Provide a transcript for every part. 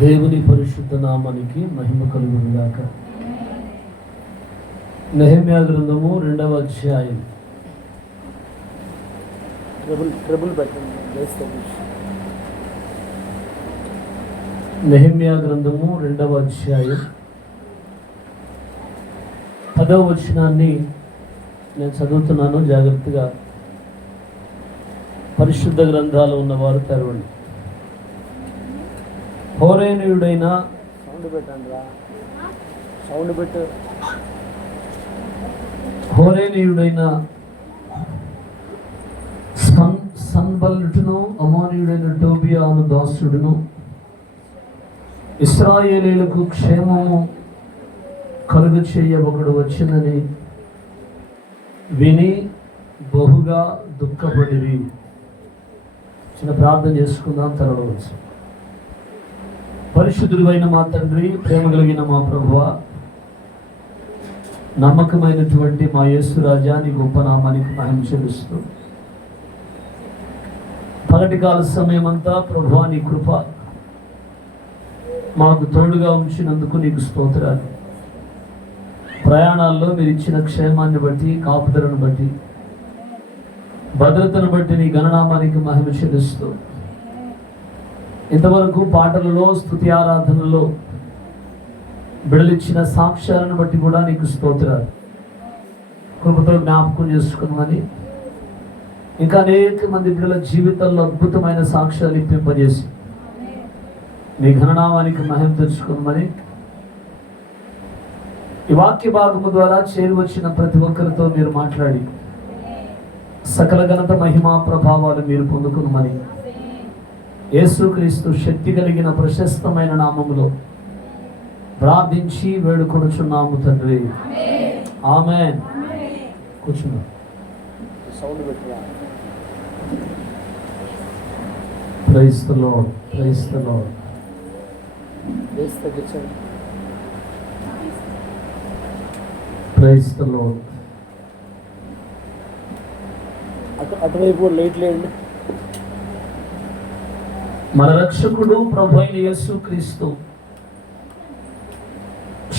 దేవుని పరిశుద్ధ నామానికి మహిమ కలుగును గాక. నెహెమ్యా గ్రంథము 2వ అధ్యాయం. నెహెమ్యా గ్రంథము 2వ అధ్యాయం 10వ వచనాన్ని నేను చదువుతున్నాను. జాగ్రత్తగా పరిశుద్ధ గ్రంథాలు ఉన్నవారు తెరవండి. హోరేనీయుడైన హోరేనీయుడైన సన్బల్లుటును, అమోనీయుడైన టోబియా అను దాసుడును ఇశ్రాయేలీయులకు క్షేమము కలుగు చేయ ఒకడు వచ్చిందని విని బహుగా దుఃఖపడిరి. చిన్న ప్రార్థన చేసుకుందాం, తరలవచ్చు. పరిశుద్ధుడు అయిన మా తండ్రి, ప్రేమ కలిగిన మా ప్రభువా, నమ్మకమైనటువంటి మా యేసు రాజా, నీ గొప్ప నామానికి మహిమ చెల్లిస్తూ పగటి కాల సమయం అంతా ప్రభువా నీ కృప మాకు తోడుగా ఉంచినందుకు నీకు స్తోత్రాలు. ప్రయాణాల్లో మీరు ఇచ్చిన క్షేమాన్ని బట్టి, కాపుదలను బట్టి, భద్రతను బట్టి నీ గణనామానికి మహిమ చెల్లిస్తూ ఇంతవరకు పాటలలో, స్తుతి ఆరాధనలో బిడలిచ్చిన సాక్ష్యాలను బట్టి కూడా నీకు స్తోత్రాలు. కృపతో జ్ఞాపకం చేసుకున్నామని ఇంకా అనేక మంది బిడ్డల జీవితాల్లో అద్భుతమైన సాక్ష్యాలు ఇప్పింపజేసి నీ ఘననామానికి మహిమ తెచ్చుకోమని ఈ వాక్య భాగము ద్వారా చేరి వచ్చిన ప్రతి ఒక్కరితో మీరు మాట్లాడి సకల ఘనత, మహిమ, ప్రభావాలు మీరు పొందుకునమని యేసుక్రీస్తు శక్తి కలిగిన ప్రశస్తమైన నామములో ప్రార్థించి వేడుకొనుచున్నాము తండ్రి, ఆమేన్. కూర్చున్నా. Praise the Lord, praise the Lord. Praise the Lord. అటువైపు లైట్ లేండి. మన రక్షకుడు ప్రభు అయిన యేసుక్రీస్తు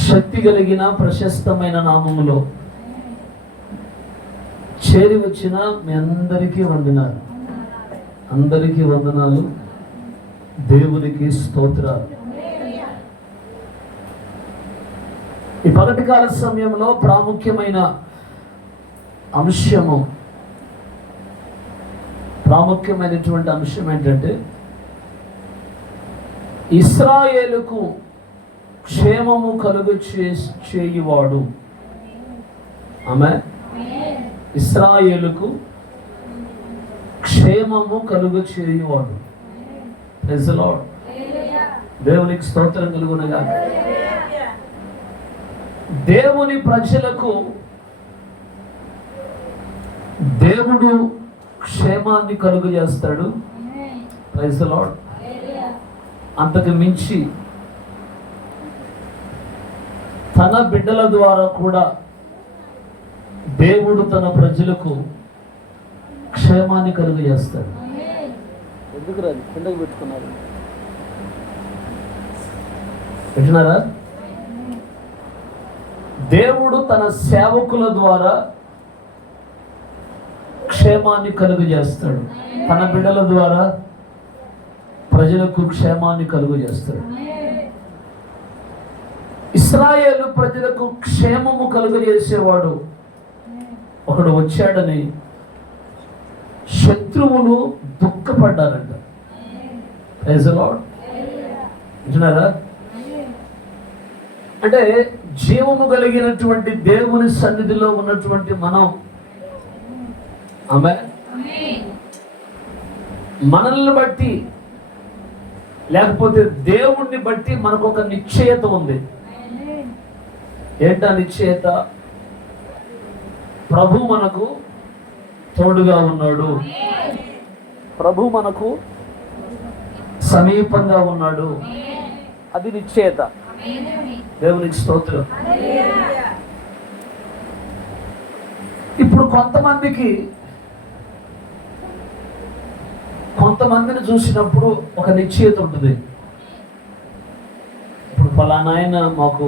శక్తి కలిగిన ప్రశస్తమైన నామములో చేరి వచ్చిన మీ అందరికీ వందనాలు. అందరికీ వందనాలు. దేవునికి స్తోత్రాలు. ఈ పగటి కాల సమయంలో ప్రాముఖ్యమైన ప్రాముఖ్యమైనటువంటి అంశం ఏంటంటే, ఇశ్రాయేలుకు క్షేమము కలుగు చేయువాడు. ఆమేన్. ఇశ్రాయేలుకు క్షేమము కలుగు చేయువాడు. Praise the Lord. దేవునికి స్తోత్రం కలుగును గాక. దేవుని ప్రజలకు దేవుడు క్షేమాన్ని కలుగు చేస్తాడు. Praise the Lord. అంతకు మించి తన బిడ్డల ద్వారా కూడా దేవుడు తన ప్రజలకు క్షేమాన్ని కలుగు చేస్తాడు. ఎందుకు రాదు కిందకు పెట్టుకున్నారు వింటున్నారా? దేవుడు తన సేవకుల ద్వారా క్షేమాన్ని కలుగు చేస్తాడు. తన బిడ్డల ద్వారా ప్రజలకు క్షేమాన్ని కలుగు చేస్తాడు. ఇశ్రాయేలు ప్రజలకు క్షేమము కలుగు చేసేవాడు ఒకడు వచ్చాడని శత్రువులు దుఃఖపడ్డారంట. Praise the lord. వింటున్నారా? అంటే జీవము కలిగినటువంటి దేవుని సన్నిధిలో ఉన్నటువంటి మనం, ఆమేన్, మనల్ని బట్టి లేకపోతే దేవుణ్ణి బట్టి మనకు ఒక నిశ్చయత ఉంది. ఏంటా నిశ్చయత? ప్రభు మనకు తోడుగా ఉన్నాడు, ప్రభు మనకు సమీపంగా ఉన్నాడు. అది నిశ్చయత. దేవునికి స్తోత్రం. ఇప్పుడు కొంతమందిని చూసినప్పుడు ఒక నిశ్చయత ఉంటుంది. ఫలానా ఆయన మాకు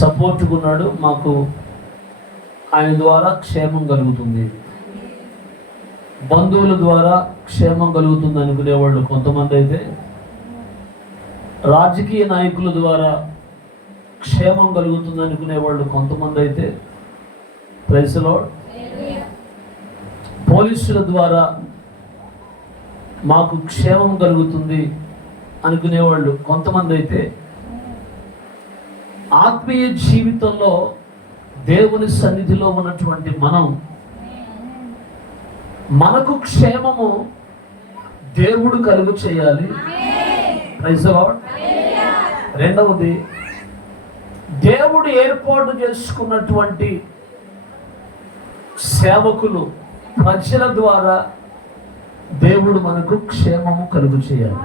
సపోర్ట్గా ఉన్నాడు, మాకు ఆయన ద్వారా క్షేమం కలుగుతుంది, బంధువుల ద్వారా క్షేమం కలుగుతుంది అనుకునేవాళ్ళు కొంతమంది అయితే, రాజకీయ నాయకుల ద్వారా క్షేమం కలుగుతుంది అనుకునేవాళ్ళు కొంతమంది అయితే, ప్రైజ్ ది లార్డ్, పోలీసుల ద్వారా మాకు క్షేమం కలుగుతుంది అనుకునేవాళ్ళు కొంతమంది అయితే, ఆత్మీయ జీవితంలో దేవుని సన్నిధిలో ఉన్నటువంటి మనకు క్షేమము దేవుడు కలుగు చేయాలి. Praise the Lord. రెండవది, దేవుడు ఏర్పాటు చేసుకున్నటువంటి సేవకులు, ప్రజల ద్వారా దేవుడు మనకు క్షేమము కలుగు చేయాలి.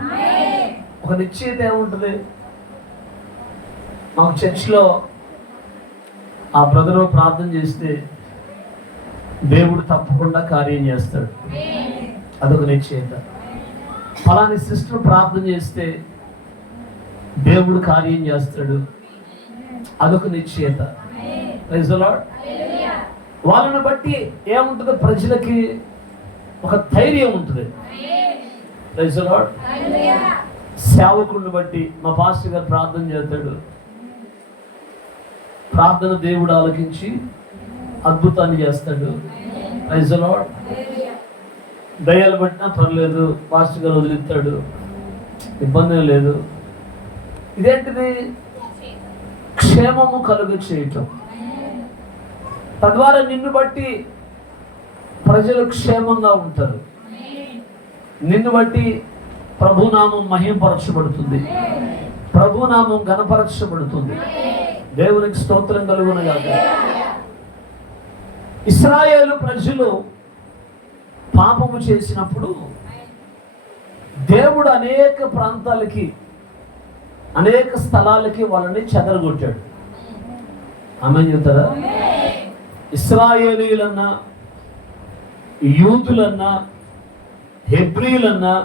ఒక నిశ్చయిత ఏముంటుంది, మాకు చర్చ్లో ఆ బ్రదరు ప్రార్థన చేస్తే దేవుడు తప్పకుండా కార్యం చేస్తాడు, అదొక నిశ్చయిత. ఫలాని సిస్టర్ ప్రార్థన చేస్తే దేవుడు కార్యం చేస్తాడు, అదొక నిశ్చయిత. Praise the lord. వాళ్ళని బట్టి ఏముంటుంది, ప్రజలకి ఒక ధైర్యం ఉంటుంది. Praise the lord. సేవకుడిని బట్టి మా పాస్టర్ గారు ప్రార్థన చేస్తాడు, ప్రార్థన దేవుడు ఆలకించి అద్భుతాన్ని చేస్తాడు. Praise the Lord. దయ్యాలు పట్టినా పర్లేదు, పాస్టర్ గారు వదిలిస్తాడు, ఇబ్బంది లేదు. ఇదేంటిది? క్షేమము కలుగు చేయటం. తద్వారా నిన్ను బట్టి ప్రజలు క్షేమంగా ఉంటారు, నిన్ను బట్టి ప్రభునామం మహిమపరచబడుతుంది, ప్రభునామం ఘనపరచబడుతుంది. దేవునికి స్తోత్రం కలుగునుగాక. ఇశ్రాయేలు ప్రజలు పాపము చేసినప్పుడు దేవుడు అనేక ప్రాంతాలకి, అనేక స్థలాలకి వాళ్ళని చెదరగొట్టాడు. ఆమేన్ చెప్తారా? ఇశ్రాయేలీలన్నా, యూదులన్నా, హెబ్రీలన్నా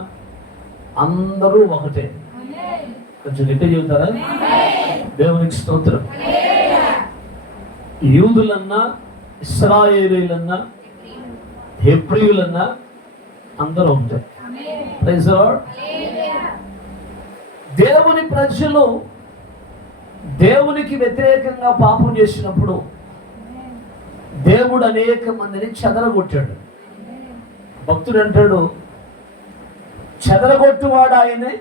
అందరూ ఒకటే. కొంచెం గట్టిగా చెబుతారా? దేవునికి స్తోత్రం. యూదులన్నా, ఇశ్రాయేలీలన్నా, హెబ్రీయులన్నా అందరూ ఉంటాయి. Praise the Lord. దేవుని ప్రజలు దేవునికి వ్యతిరేకంగా పాపం చేసినప్పుడు దేవుడు అనేక మందిని చెదరగొట్టాడు. భక్తుడు అంటాడు, చెదరగొట్టువాడు ఆయనే,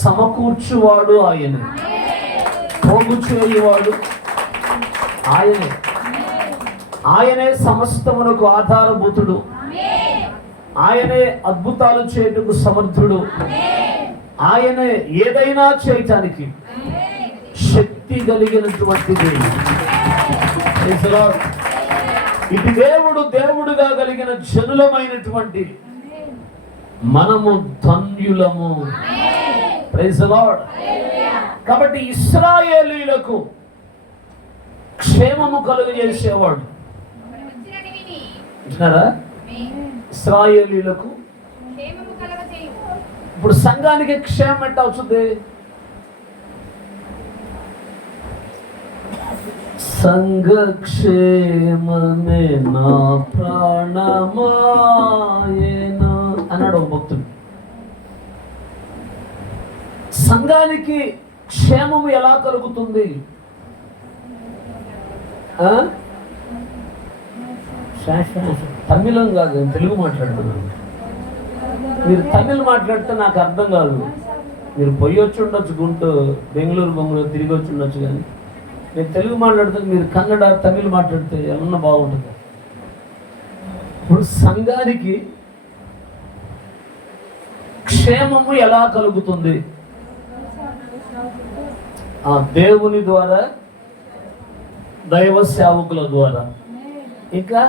సమకూర్చువాడు ఆయనే, పోగు చేయువాడు ఆయనే. ఆయనే సమస్తమునకు ఆధారభూతుడు, ఆయనే అద్భుతాలు చేయటకు సమర్థుడు, ఆయనే ఏదైనా చేయటానికి శక్తి కలిగినటువంటి దేవుడు. ఇది దేవుడుగా కలిగిన జనులమైనటువంటి మనము ధన్యులము. Praise the Lord. కాబట్టి ఇశ్రాయేలీయులకు క్షేమము కలుగజేసేవాడు. వింటున్నారా? ఇశ్రాయేలీయులకు. ఇప్పుడు సంఘానికి క్షేమం ఎట్లా అవుతుంది? సంఘక్షేమమే నా ప్రాణమాయన అన్నాడు ఒక భక్తుడు. సంఘానికి క్షేమము ఎలా కలుగుతుంది? తమిళం కాదు, తెలుగు మాట్లాడుతున్నాను. మీరు తమిళ్ మాట్లాడితే నాకు అర్థం కాదు. మీరు పోయి వచ్చి ఉండొచ్చు, గుంటూరు, బెంగళూరు తిరిగి వచ్చి ఉండొచ్చు, కానీ నేను తెలుగు మాట్లాడితే మీరు కన్నడ, తమిళ్ మాట్లాడితే ఏమన్నా బాగుంటుంది. ఇప్పుడు సంఘానికి క్షేమము ఎలా కలుగుతుంది? ఆ దేవుని ద్వారా, దైవ సేవకుల ద్వారా. ఇంకా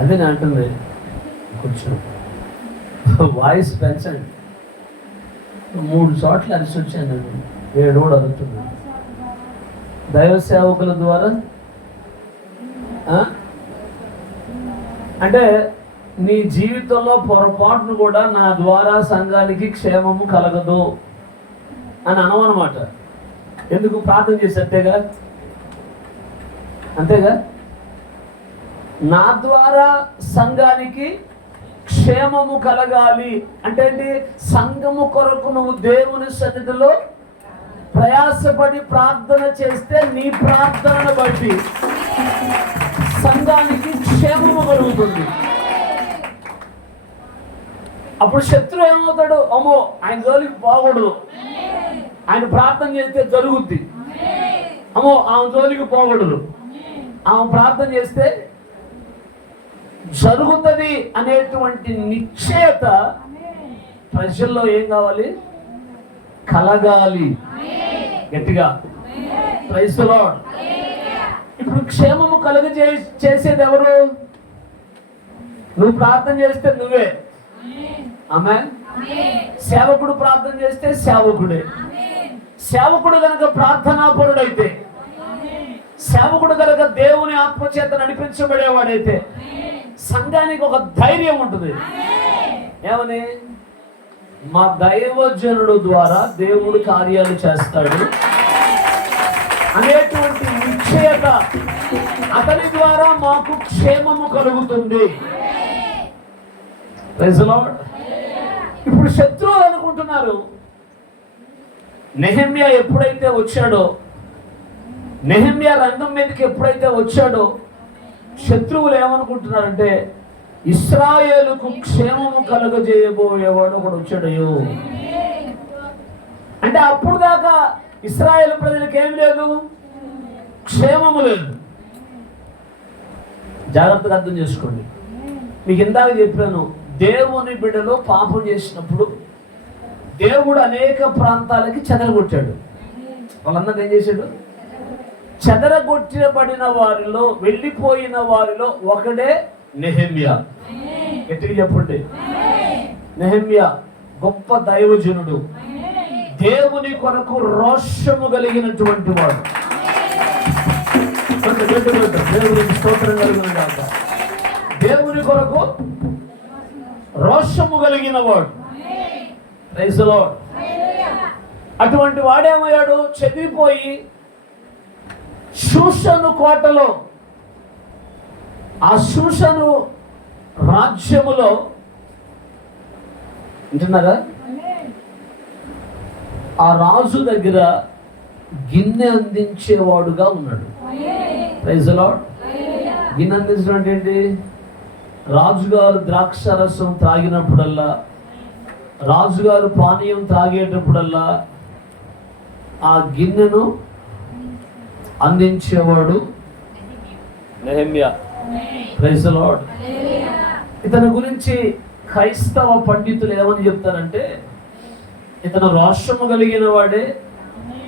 అదే నేను అంటుంది, కొంచెం వాయిస్ పెంచండి. 3 చోట్ల అరిసి వచ్చాను, 7 కూడా అడుగుతున్నాను. దైవ సేవకుల ద్వారా అంటే నీ జీవితంలో పొరపాటును కూడా నా ద్వారా సంఘానికి క్షేమము కలగదు అని అనవన్నమాట. ఎందుకు? ప్రార్థన చేసి అంతేగా, అంతేగా. నా ద్వారా సంఘానికి క్షేమము కలగాలి అంటే ఏంటి? సంఘము కొరకు నువ్వు దేవుని సన్నిధిలో ప్రయాసపడి ప్రార్థన చేస్తే నీ ప్రార్థనను బట్టి సంఘానికి క్షేమము కలుగుతుంది. అప్పుడు శత్రువు ఏమవుతాడు? అమ్మో, ఆయన జోలికి పోకూడదు, ఆయన ప్రార్థన చేస్తే జరుగుద్ది. అమ్మో, ఆమె జోలికి పోకూడదు, ఆమె ప్రార్థన చేస్తే జరుగుతుంది అనేటువంటి నిశ్చయత ప్రజల్లో ఏం కావాలి? కలగాలి. గట్టిగా ప్రైజ్ ది లార్డ్. ఇప్పుడు క్షేమము చేసేది ఎవరు? నువ్వు ప్రార్థన చేస్తే నువ్వే. ఆమేన్. సేవకుడు ప్రార్థన చేస్తే సేవకుడే. సేవకుడు కనుక ప్రార్థనాపరుడైతే, సేవకుడు కనుక దేవుని ఆత్మచేత నడిపించబడేవాడైతే సంఘానికి ఒక ధైర్యం ఉంటుంది. ఏమని? మా దైవజనుడు ద్వారా దేవుడు కార్యాలు చేస్తాడు అనేటువంటి నిశ్చయత, అతని ద్వారా మాకు క్షేమము కలుగుతుంది. Praise the Lord. ఇప్పుడు శత్రువులు అనుకుంటున్నారు, నెహెమ్యా ఎప్పుడైతే వచ్చాడో, నెహెమ్యా రంగం మీదకి ఎప్పుడైతే వచ్చాడో, శత్రువులు ఏమనుకుంటున్నారంటే ఇశ్రాయేలుకు క్షేమము కలుగజేయబోయేవాడు ఒకడు వచ్చాడయ్యో. అంటే అప్పుడు దాకా ఇశ్రాయేలు ప్రజలకు ఏం లేదు? క్షేమము లేదు. జాగ్రత్తగా అర్థం చేసుకోండి. మీకు ఇందాక చెప్పాను, దేవుని బిడ్డలో పాపం చేసినప్పుడు దేవుడు అనేక ప్రాంతాలకి చెదరగొట్టాడు. వాళ్ళందరూ ఏం చేశాడు? చెదరగొట్టబడిన వారిలో, వెళ్ళిపోయిన వారిలో ఒకడే నెహెమ్యా. గట్టిగా చెప్పండి. నెహెమ్యా గొప్ప దైవజనుడు, దేవుని కొరకు రోషము కలిగినటువంటి వాడు. దేవునికి స్తోత్రం కలుగును గాక. దేవుని కొరకు రోషము కలిగిన వాడు. Praise the Lord. అటువంటి వాడేమయ్యాడు? చెదిరిపోయి షూషను కోటలో, ఆ షూషను రాజ్యములో, వింటున్నారా, ఆ రాజు దగ్గర గిన్నె అందించేవాడుగా ఉన్నాడు. Praise the Lord. గిన్నె అందించడం అంటే ఏంటి? రాజుగారు ద్రాక్ష రసం త్రాగినప్పుడల్లా, రాజుగారు పానీయం త్రాగేటప్పుడల్లా ఆ గిన్నెను అందించేవాడు నెహెమ్యా. Praise the Lord. ఇతని గురించి క్రైస్తవ పండితులు ఏమని చెప్తారంటే, ఇతను రోషము కలిగిన వాడే,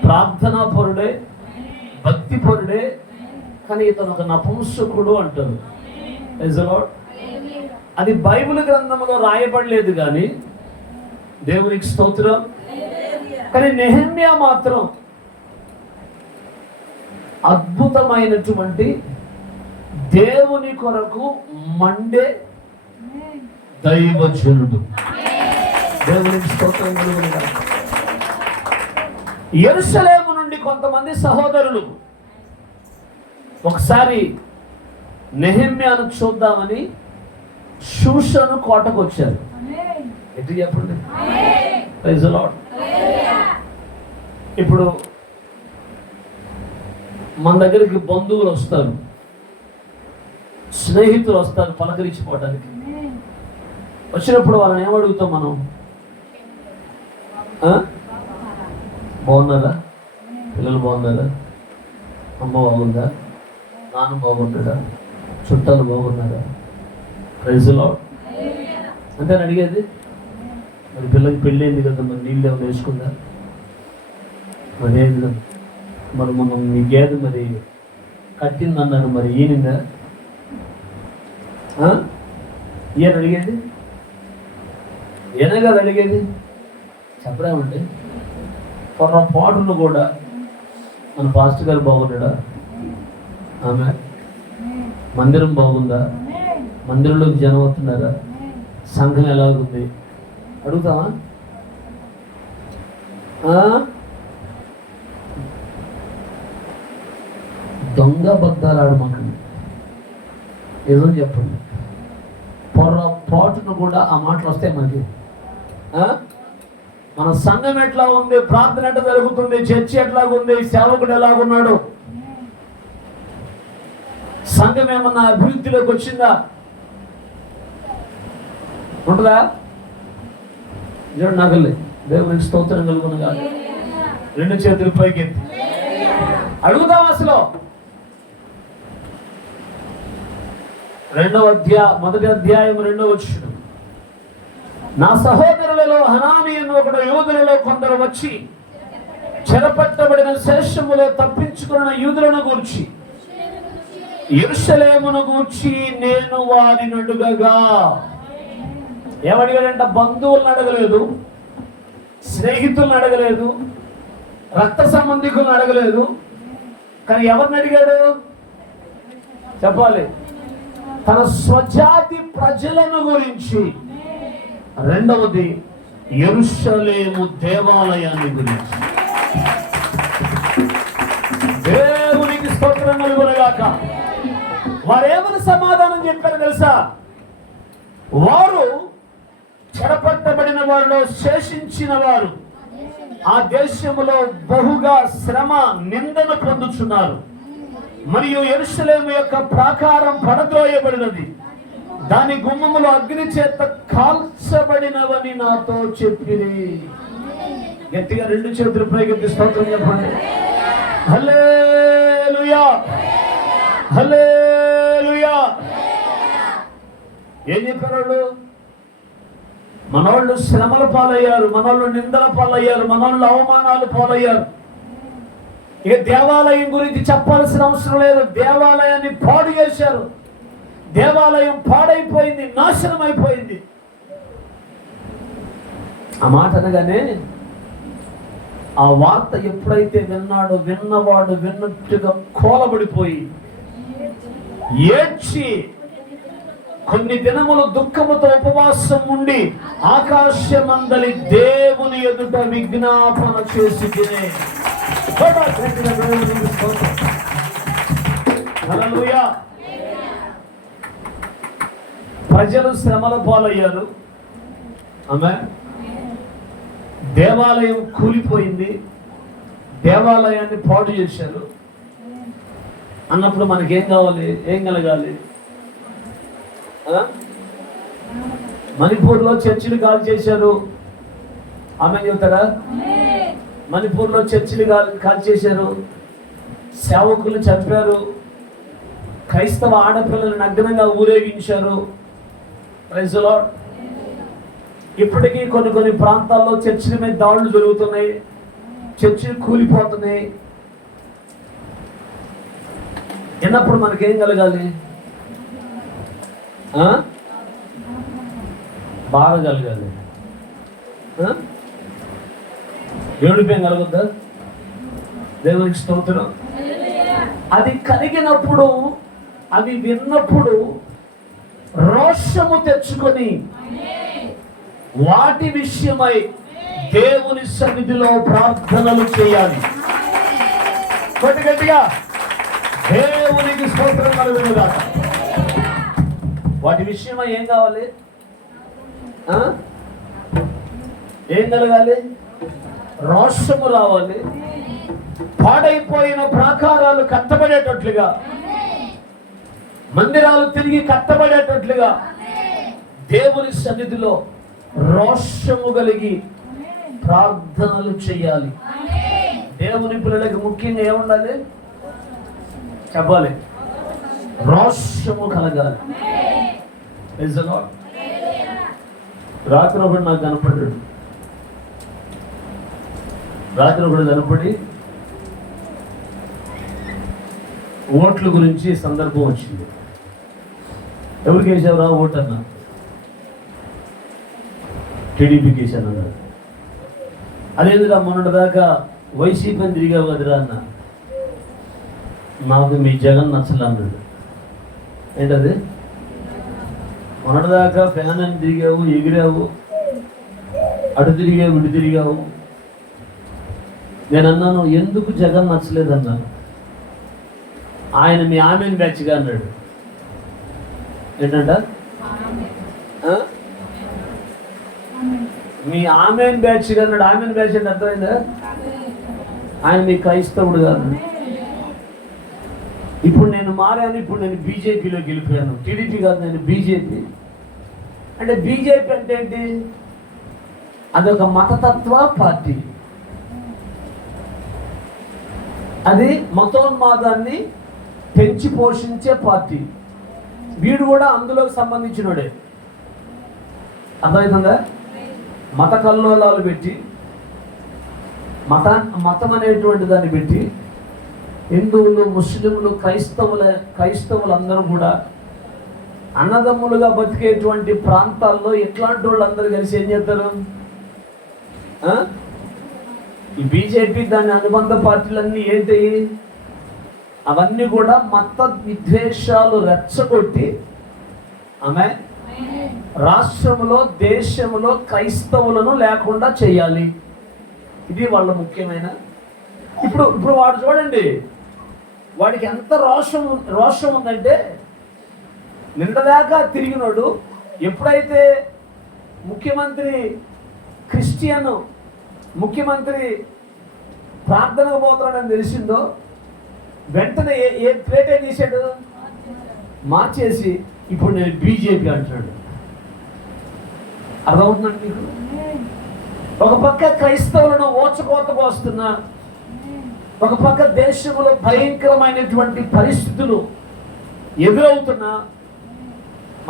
ప్రార్థనాపరుడే, భక్తిపరుడే, కానీ ఇతను ఒక నపుంసకుడు అంటారు. Praise the Lord. అది బైబిల్ గ్రంథంలో రాయబడలేదు కానీ, దేవునికి స్తోత్రం. కానీ నెహెమ్యా మాత్రం అద్భుతమైనటువంటి దేవుని కొరకు మండే దైవజనుడు. దేవునికి స్తోత్రం కలుగును గాక. యెరూషలేము నుండి కొంతమంది సహోదరులు ఒకసారి నెహెమ్యాను చూద్దామని షూషను కోటకు వచ్చారు. ఎటు చెప్పండి. Praise the Lord. ఇప్పుడు మన దగ్గరికి బంధువులు వస్తారు, స్నేహితులు వస్తారు పలకరించిపోవడానికి. వచ్చినప్పుడు వాళ్ళని ఏమడుగుతాం మనం? బాగున్నారా? పిల్లలు బాగున్నారా? అమ్మ బాగుందా? నాన్న బాగున్నాడా? చుట్టాలు బాగున్నారా? Praise the Lord. అంతేనా అడిగేది? మరి పిల్లకి పెళ్ళైంది కదా, మరి నీళ్ళు ఏమైనా వేసుకుందా? మరి ఏది మరి మనం మీ గేదె మరి కట్టిందన్నారు, మరి ఈనిందా? ఈయన అడిగేది? ఈయన కదా అడిగేది. చెప్పలేమంటే పొరపాటును కూడా మన పాస్టర్ గారు బాగున్నాడా? ఆమె మందిరం బాగుందా? మందిరంలోకి జనం అవుతున్నారా? సంఘం ఎలాగుంది అడుగుతావా? దొంగ బద్దాలు ఆడమాకండి, ఏదో చెప్పండి. పొరపాటును కూడా ఆ మాటలు వస్తాయి మనకి. మన సంఘం ఎట్లా ఉంది, ప్రార్థన ఎట్లా జరుగుతుంది, చర్చి ఎట్లాగుంది, సేవకుడు ఎలాగున్నాడు, సంఘం ఏమన్నా అభివృద్ధిలోకి వచ్చిందా? ఉంటుందా? నగలే దేవునికి స్తోత్రం కలుగును కాదు. రెండు చేతులు పైకి అడుగుదాం. అసలు మొదటి అధ్యాయం 2వ వచనం, నా సహోదరులలో హనానీ అని ఒకడు యూదులలో కొందరు వచ్చి చెరపట్టబడిన శేషములో తప్పించుకున్న యూదులను గూర్చి యెరూషలేమును గూర్చి నేను వారిని అడుగగా. ఏమడిగాడంట? బంధువులను అడగలేదు, స్నేహితులను అడగలేదు, రక్త సంబంధికులను అడగలేదు, కానీ ఎవరిని అడిగాడు చెప్పాలి? తన స్వజాతి ప్రజలను గురించి. రెండవది యెరూషలేము దేవాలయాన్ని గురించి. దేవునికి స్తోత్రం కలుగునుగాక. వారేమని సమాధానం చెప్పారు తెలుసా? వారు చెరపట్టబడిన వారిలో శేషించిన వారు ఆ దేశములో బహుగా శ్రమ నిందను పొందుచున్నారు, మరియు యెరూషలేము యొక్క ప్రాకారం పడద్రోయబడినది, దాని గుమ్మములు అగ్ని చేత కాల్చబడినవని నాతో చెప్పిరి. గట్టిగా రెండు చేతులు పైకెత్తి స్తోత్రం చెప్పండి. హల్లెలూయా, హల్లెలూయా. ఏం చెప్పారు? మనోళ్ళు శ్రమల పాలయ్యారు, మనోళ్ళు నిందల పాలయ్యారు, మనోళ్ళు అవమానాలు పాలయ్యారు. ఇక దేవాలయం గురించి చెప్పాల్సిన అవసరం లేదు. దేవాలయాన్ని పాడు చేశారు, దేవాలయం పాడైపోయింది, నాశనం అయిపోయింది. ఆ మాట అనగానే ఆ వార్త ఎప్పుడైతే విన్నాడో విన్నవాడు విన్నట్టుగా కోలబడిపోయి ఏడ్చి కొన్ని దినములు దుఃఖముతో ఉపవాసం ఉండి ఆకాశమందలి దేవుని ఎదుట విజ్ఞాపన చేసి తినే. హల్లెలూయా. ప్రజలు శ్రమల పాలయ్యారు. ఆమేన్. దేవాలయం కూలిపోయింది, దేవాలయాన్ని పాడు చేశారు అన్నప్పుడు మనకేం కావాలి? ఏం కలగాలి? మణిపూర్లో చర్చిలు కాల్ చేశారు. ఆమె చెబుతారా? మణిపూర్లో చర్చిలు కాల్ చేశారు, సేవకులు చంపారు, క్రైస్తవ ఆడపిల్లలు నగ్నంగా ఊరేగించారు. Praise the Lord. ఇప్పటికీ కొన్ని ప్రాంతాల్లో చర్చిల మీద దాడులు జరుగుతున్నాయి, చర్చిలు కూలిపోతున్నాయి. ఎన్నప్పుడు మనకేం కలగాలి? బాధ కలగాలి, ఏడుపేం కలగొద్దా? దేవునికి స్తోత్రం. అది కలిగినప్పుడు, అది విన్నప్పుడు రోషము తెచ్చుకొని వాటి విషయమై దేవుని సన్నిధిలో ప్రార్థనలు చేయాలి. గట్టిగా దేవునికి స్తోత్రం కలుగునుగా. వాటి విషయమై ఏం కావాలి? ఏం కలగాలి? రోషము రావాలి. పాడైపోయిన ప్రాకారాలు కట్టబడేటట్లుగా, మందిరాలు తిరిగి కట్టబడేటట్లుగా దేవుని సన్నిధిలో రోషము కలిగి ప్రార్థనలు చేయాలి. దేవుని పిల్లలకి ముఖ్యంగా ఏముండాలి చెప్పాలి? రోషము కలగాలి. రాత్రి ఒకటి నాకు కనపడ్డాడు. రాత్రి ఒకటి కనపడి ఓట్ల గురించి సందర్భం వచ్చింది. ఎవరికి వేసావురా ఓటు అన్నా? టీడీపీకి వేసాను అన్నారు. అదేందురా మొన్నటి దాకా వైసీపీని తిరిగావు కదరా అన్న. నాకు మీ జగన్ నచ్చలే అన్నాడు. ఏంటది? మొన్నటిదాకా ఫ్యాన్ అని తిరిగావు, ఎగిరావు, అటు తిరిగావు, ఇటు తిరిగావు. నేను అన్నాను, ఎందుకు జగన్ నచ్చలేదన్నాను. ఆయన మీ ఆమెన్ బ్యాచ్గా అన్నాడు. ఏంటంట? మీ ఆమెన్ బ్యాచ్గా అన్నాడు. ఆమెన్ బ్యాచ్ అంటే అర్థమైందా? ఆయన మీ క్రైస్తవుడు కాదు. ఇప్పుడు నేను మారాను, ఇప్పుడు నేను బీజేపీలోకి వెళ్ళిపోయాను. టీడీపీ కాదు, నేను బీజేపీ. అంటే బీజేపీ అంటే ఏంటి? అదొక మతతత్వ పార్టీ. అది మతోన్మాదాన్ని పెంచి పోషించే పార్టీ. వీడు కూడా అందులోకి సంబంధించినోడే. అర్థమవుతుందా? మత కల్లోలాలు పెట్టి, మతం అనేటువంటి దాన్ని పెట్టి హిందువులు, ముస్లింలు, క్రైస్తవులందరూ కూడా అన్నదమ్ములుగా బతికేటువంటి ప్రాంతాల్లో ఎట్లాంటి వాళ్ళందరూ కలిసి ఏం చేస్తారు? ఈ బీజేపీ దాని అనుబంధ పార్టీలన్నీ ఏంటి? అవన్నీ కూడా మత విద్వేషాలు రెచ్చగొట్టి ఆమె రాష్ట్రంలో, దేశంలో క్రైస్తవులను లేకుండా చేయాలి. ఇది వాళ్ళ ముఖ్యమైన. ఇప్పుడు వాడు చూడండి, వాడికి ఎంత రోషం ఉందంటే, నిన్నదాకా తిరిగినోడు ఎప్పుడైతే ముఖ్యమంత్రి క్రిస్టియన్ ముఖ్యమంత్రి ప్రార్థనకు పోతున్నాడని తెలిసిందో వెంటనే ఏ ప్లేట్ ఏం చేశాడు? మార్చేసి ఇప్పుడు నేను బీజేపీ అంటున్నాడు. అర్థమవుతుందండి మీకు? ఒక పక్క క్రైస్తవులను ఓచకోత పోస్తున్నా, ఒక పక్క దేశంలో భయంకరమైనటువంటి పరిస్థితులు ఎదురవుతున్నా,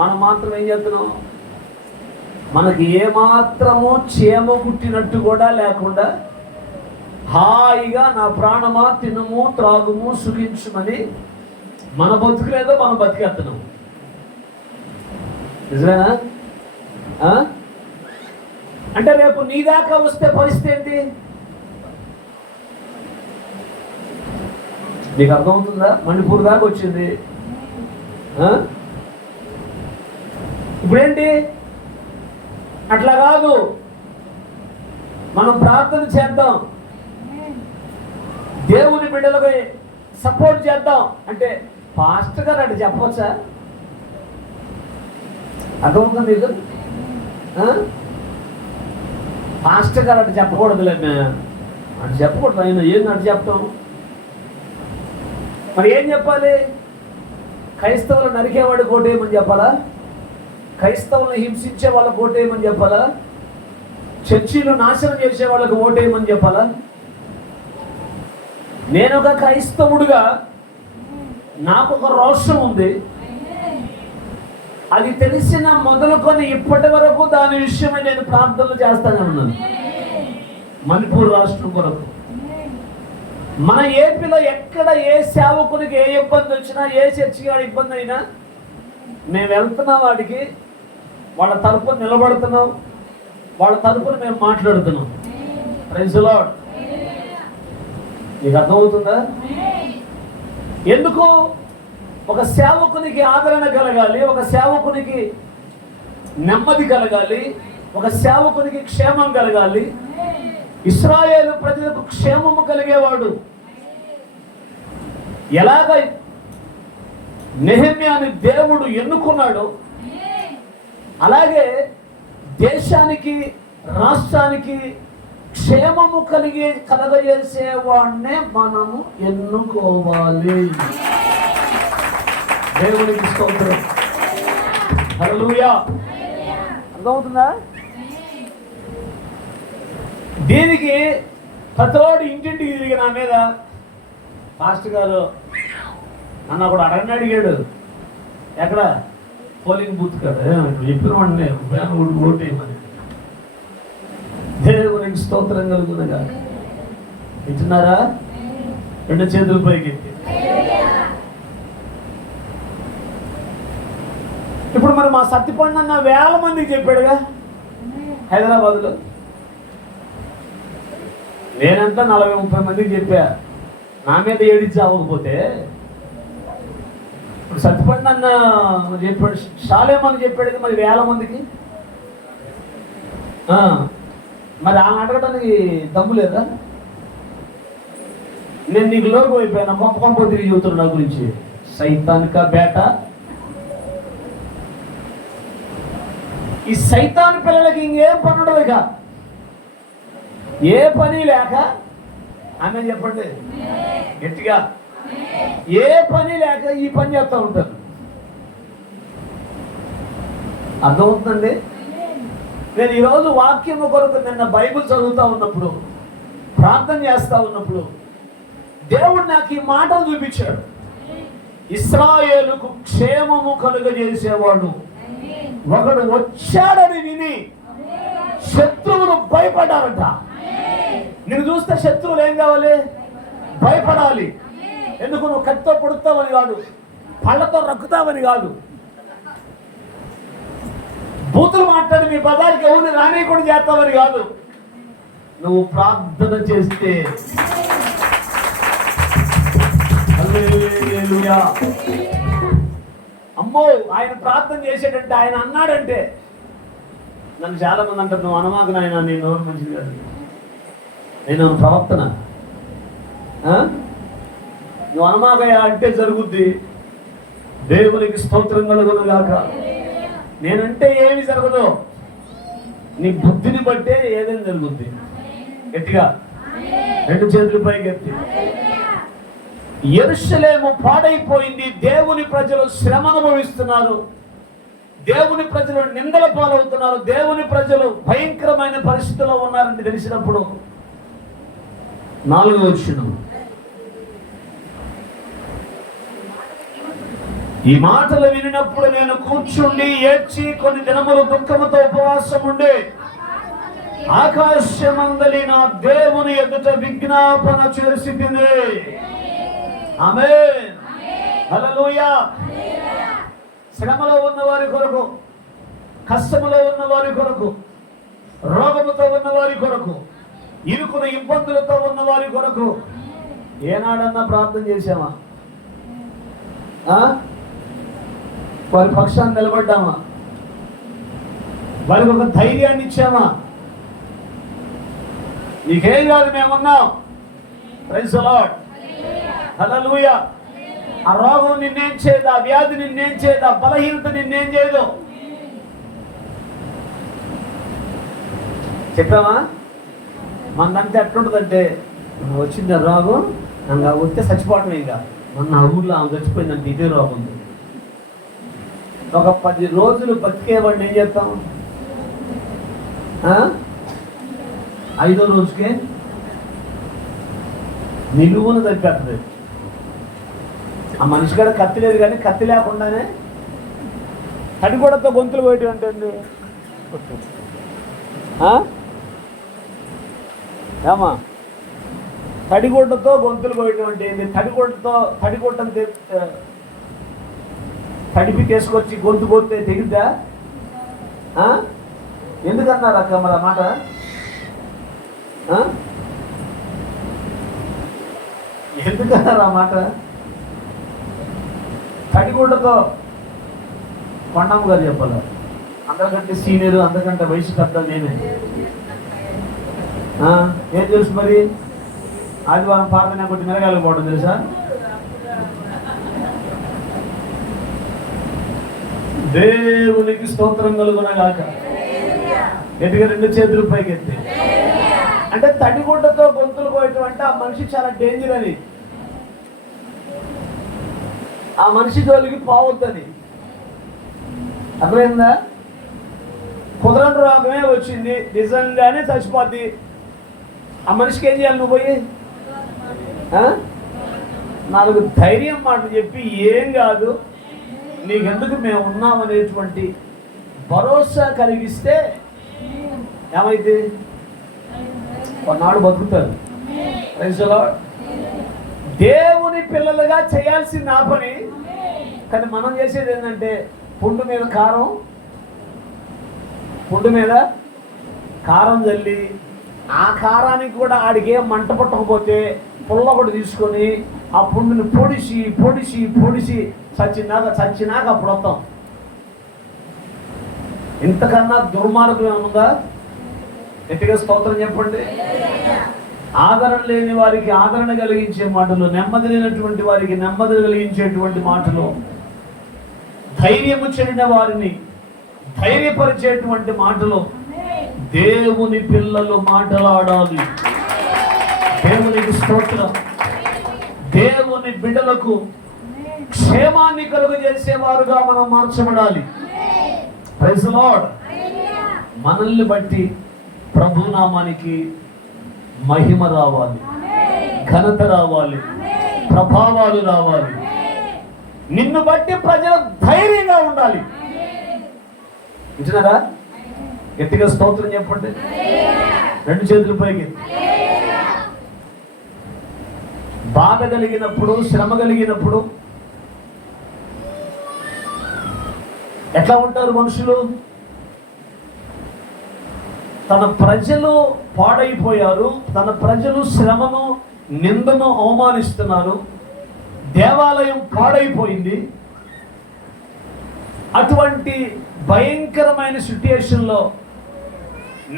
మనం మాత్రం ఏం చేస్తున్నాం? మనకి ఏమాత్రమో చీమ కుట్టినట్టు కూడా లేకుండా హాయిగా నా ప్రాణమా తినము, త్రాగుము, సుఖించుమని మన బతుకులేదో మనం బతికేస్తున్నాం. నిజమేనా? అంటే రేపు నీ దాకా వస్తే పరిస్థితి ఏంటి? నీకు అర్థమవుతుందా? మణిపూర్ దాకా వచ్చింది. ఇప్పుడేంటి? అట్లా కాదు, మనం ప్రార్థన చేద్దాం, దేవుని బిడ్డలకు సపోర్ట్ చేద్దాం అంటే పాస్టర్ గారు అటు చెప్పవచ్చా? అర్థమవుతుంది మీకు? పాస్టర్ గారు అటు చెప్పకూడదులే, అటు చెప్పకూడదు. ఆయన ఏంది అటు చెప్తాం? మరి ఏం చెప్పాలి? క్రైస్తవులు నరికేవాడు కోటేయమని చెప్పాలా? క్రైస్తవులను హింసించే వాళ్ళకు ఓటేయమని చెప్పాలా? చర్చిలు నాశనం చేసే వాళ్ళకు ఓటేయమని చెప్పాలా? నేను ఒక క్రైస్తవుడుగా నాకు ఒక రోషం ఉంది. అది తెలిసిన మొదలుకొని ఇప్పటి వరకు దాని విషయమై నేను ప్రార్థనలు చేస్తానే ఉన్నాను. మణిపూర్ రాష్ట్రం కొరకు, మన ఏపీలో ఎక్కడ ఏ సేవకునికి ఏ ఇబ్బంది వచ్చినా, ఏ చర్చి గారి ఇబ్బంది అయినా మేము వెళ్తున్నాం, వాడికి వాళ్ళ తరపున నిలబడుతున్నాం, వాళ్ళ తరపున మేము మాట్లాడుతున్నాం. Praise the Lord. నీకు అర్థమవుతుందా? ఎందుకు? ఒక సేవకునికి ఆదరణ కలగాలి, ఒక సేవకునికి నెమ్మది కలగాలి, ఒక సేవకునికి క్షేమం కలగాలి. ఇశ్రాయేలు ప్రజలకు క్షేమము కలిగేవాడు. ఎలాగ నెహెమ్యాని దేవుడు ఎన్నుకున్నాడు, అలాగే దేశానికి, రాష్ట్రానికి క్షేమము కలగజేసేవాడినే మనము ఎన్నుకోవాలి. దేవునికి స్తోత్రం. హల్లెలూయా. అర్థమవుతుందా? దీనికి ప్రతోడు ఇంటింటికి తిరిగి నా మీద పాస్టర్ గారు అన్న కూడా అడిగాడు, ఎక్కడ పోలింగ్ బూత్ కదా చెప్పిన వాడిని ఓటేయమని. దేవునికి స్తోత్రం కలుగునగా. వింటున్నారా? రెండు చేతుల పైకి. ఇప్పుడు మరి మా సత్తిపండు అన్న వేల మందికి చెప్పాడుగా హైదరాబాద్లో. నేనంతా 40-30 మందికి చెప్పా. నా మీద ఏడిచ్చి అవ్వకపోతే ఇప్పుడు సత్యపండి అన్న చెప్పాడు, షాలేమని చెప్పాడు, మరి వేల మందికి. మరి ఆమె అడగడానికి దమ్ము లేదా? నేను నీకు లోకం అయిపోయినా కొంప తిరిగి చూస్తున్నాడు నా గురించి. సైతానిక బేట. ఈ సైతాన్ పిల్లలకి ఇంకేం పని ఉండదు, ఇక ఏ పని లేక. ఆమె చెప్పండి గట్టిగా. ఏ పని లేక ఈ పని చేస్తూ ఉంటారు. అర్థమవుతుందండి? నేను ఈరోజు వాక్యము కొరకు నిన్న బైబిల్ చదువుతూ ఉన్నప్పుడు, ప్రార్థన చేస్తూ ఉన్నప్పుడు దేవుడు నాకు ఈ మాటలు చూపించాడు. ఇశ్రాయేలుకు క్షేమము కలుగజేసేవాడు ఒకడు వచ్చాడని విని శత్రువులు భయపడ్డారట. నేను చూస్తే శత్రువులు ఏం కావాలి? భయపడాలి. ఎందుకు? నువ్వు కత్తితో పొడుస్తావని కాదు, పళ్ళతో రక్కుతావని కాదు, బూతులు మాట్లాడి మీ బజార్కి ఎవరిని రానియకుండా చేస్తావని కాదు. నువ్వు ప్రార్థన చేస్తే. హల్లెలూయా. అమ్మో, ఆయన ప్రార్థన చేసేటంటే, ఆయన అన్నాడంటే. నన్ను చాలా మంది అంటారు, నువ్వు అనమాకు నాయన, నేను ఎవరు మంచిది కాదు, నేను ప్రవక్తన, నువ్వు అనమాకయ్యా అంటే జరుగుద్ది. దేవునికి స్తోత్రం కలుగును గాక. నేనంటే ఏమి జరగదు, నీ బుద్ధిని బట్టే ఏదైనా జరుగుద్ది. గట్టిగా రెండు చేతుల పైకి ఎత్తి. యెరూషలేము పాడైపోయింది. దేవుని ప్రజలు శ్రమ అనుభవిస్తున్నారు, దేవుని ప్రజలు నిందల పాలవుతున్నారు, దేవుని ప్రజలు భయంకరమైన పరిస్థితిలో ఉన్నారని తెలిసినప్పుడు 4వ వచనం, ఈ మాటలు వినినప్పుడు నేను కూర్చుండి ఏడ్చి కొన్ని దినములు దుఃఖముతో ఉపవాసం ఉండి ఆకాశమందలి నా దేవుని ఎదుట విజ్ఞాపన చేసితిని. ఆమేన్, హల్లెలూయా. శ్రమలో ఉన్న వారి కొరకు, కష్టములో ఉన్న వారి కొరకు, రోగముతో ఉన్న వారి కొరకు, ఇరుకున ఇబ్బందులతో ఉన్న వారి కొరకు ఏనాడన్నా ప్రార్థన చేశామా? వారి పక్షాన్ని నిలబడ్డామా? వారికి ఒక ధైర్యాన్ని ఇచ్చామా? నీకేం కాదు, మేమున్నాం. ప్రైజ్ ది లార్డ్, హల్లెలూయా. ఆ రోగం నిన్నేం చేయదు, ఆ వ్యాధి నిన్నేం చేయదు, ఆ బలహీనత నిన్నేం చేయదు. చెప్పామా? మనదంటే ఎట్లుంటుందంటే, వచ్చింది రోగం, ఇంకా వస్తే చచ్చిపోవటం. ఇంకా మన ఊర్లో ఆమె చచ్చిపోయిందంటే ఇదే రోగం ఉంది. ఒక 10 రోజులు బతికేవాడిని ఏం చేస్తాం? 5వ రోజుకే నిలువున తప్పేస్తుంది. ఆ మనిషి కూడా కత్తి లేదు, కానీ కత్తి లేకుండానే తడిగొడతో గొంతులు పోయటం అంటే ఏమా? తడిగుడ్డతో గొంతులు పోయటం అంటే ఏంటి? తడిగుడ్డని తడిపి తీసుకొచ్చి గొంతు కొడితే తెగిద్దా? ఎందుకన్నారు అక్క మరి ఆ మాట? ఎందుకన్నారు ఆ మాట? తడిగుడ్డతో కొండమ్మ గారు చెప్పాలి. అందరికంటే సీనియర్, అందరికంటే వయసు పెద్ద నేనే. ఏం తెలుసు మరి? ఆదివారం పార్వన కొట్టి మెరగాలకు పోవడం తెలుసా? దేవునికి స్తోత్రం కలుగునగాక. గట్టిగా 2 చేతులు పైకి ఎత్తి. అంటే తడిగుడ్డతో గొంతులు పోయటం అంటే ఆ మనిషి చాలా డేంజర్ అని, ఆ మనిషి జోలికి పోవద్దని. అర్థమైందా? కుదరని రోగమే వచ్చింది, నిజంగానే చచ్చిపోద్ది. ఆ మనిషికి ఏం చేయాలి? నువ్వు పోయి 4 ధైర్యం మాటలు చెప్పి, ఏం కాదు నీకెందుకు మేము ఉన్నామనేటువంటి భరోసా కలిగిస్తే ఏమైతే కొన్నాడు బతుకుతారు. Praise the Lord. దేవుని పిల్లలుగా చేయాల్సిన నా పని. కానీ మనం చేసేది ఏంటంటే, పుండు మీద కారం చల్లి, ఆ కారానికి కూడా ఆడికి ఏం మంట పట్టకపోతే పుల్ల కూడా తీసుకొని ఆ పుండుని పొడిసి చచ్చినాక అప్పుడు వస్తాం. ఇంతకన్నా దుర్మార్గం ఏముందా? గట్టిగా స్తోత్రం చెప్పండి. ఆదరణ లేని వారికి ఆదరణ కలిగించే మాటలు, నెమ్మది లేనటువంటి వారికి నెమ్మది కలిగించేటువంటి మాటలు, ధైర్యము చెందిన వారిని ధైర్యపరిచేటువంటి మాటలు దేవుని పిల్లలు మాట్లాడాలి. దేవునికి స్తోత్రం. దేవుని బిడ్డలకు క్షేమాన్ని కలుగజేసేవారుగా మనం మార్చబడాలి. Praise the lord. మనల్ని బట్టి ప్రభునామానికి మహిమ రావాలి, ఘనత రావాలి, ప్రభావాలు రావాలి. నిన్ను బట్టి ప్రజలు ధైర్యంగా ఉండాలి. వింటున్నారా? గట్టిగా స్తోత్రం చెప్పండి. రెండు చేతుల పైకి. బాధ కలిగినప్పుడు, శ్రమ కలిగినప్పుడు ఎట్లా ఉంటారు మనుషులు? తన ప్రజలు పాడైపోయారు, తన ప్రజలు శ్రమను, నిందను అవమానిస్తున్నారు, దేవాలయం పాడైపోయింది. అటువంటి భయంకరమైన సిట్యుయేషన్లో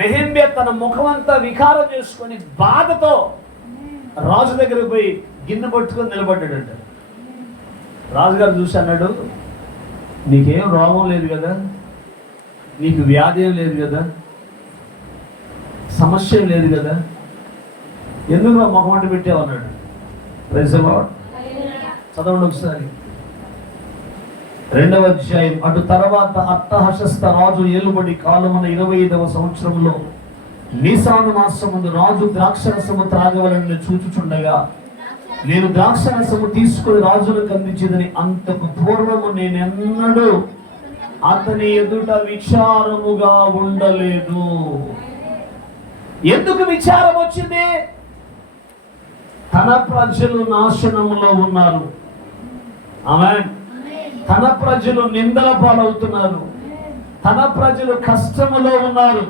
నెహెమ్యా తన ముఖమంతా వికారం చేసుకొని బాధతో రాజు దగ్గరకు పోయి గిన్నె పట్టుకొని నిలబడ్డాడంట. రాజుగారు చూసి అన్నాడు, నీకేం రోగం లేదు కదా, నీకు వ్యాధి ఏం లేదు కదా, సమస్య లేదు కదా, ఎందుకు నా ముఖం అంట పెట్టావు అన్నాడు. Praise the Lord. చదవండి ఒకసారి. 2వ అధ్యాయం. అటు తర్వాత అర్తహషస్త రాజు ఏలుబడి కాలమున 25వ సంవత్సరంలో నీసాను మాసముందు రాజు ద్రాక్షరసము త్రాగవలనని చూచుచుండగా, నేను ద్రాక్షరసము తీసుకుని రాజులకు అందించేదని అంతకు పూర్వము నేనెన్నడూ అతని ఎదుట విచారముగా ఉండలేదు. ఎందుకు విచారం వచ్చింది? తన ప్రజలు నాశనములో ఉన్నారు. ఆమేన్. తన ప్రజలు నిందల పాలవుతున్నారు, తన ప్రజలు కష్టములో ఉన్నారు.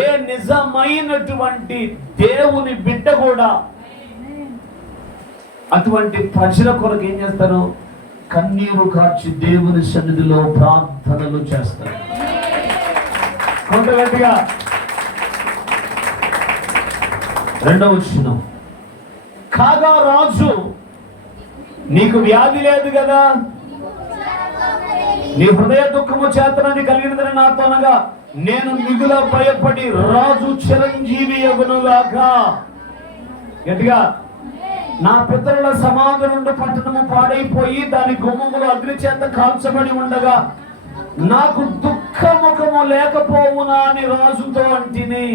ఏ నిజమైనటువంటి దేవుని బిడ్డ కూడా అటువంటి ప్రజల కొరకు ఏం చేస్తారు? కన్నీరు కార్చి దేవుని సన్నిధిలో ప్రార్థనలు చేస్తారు. కొంత గట్టిగా. 2వ వచనం. కాగా రాజు, నీకు వ్యాధి లేదు కదా, నీ హృదయ దుఃఖము చేతనని కలిగినదని నాతో అనగా, నేను మిగుల భయపడి రాజు చిరంజీవి యగునుగాక. గట్టిగా. నా పితరుల సమాధి నుండి పట్టణము పాడైపోయి దాని గుమ్మములు అగ్ని చేత కాల్చబడి ఉండగా నాకు దుఃఖముఖము లేకపోవునా అని రాజుతో అంటిని.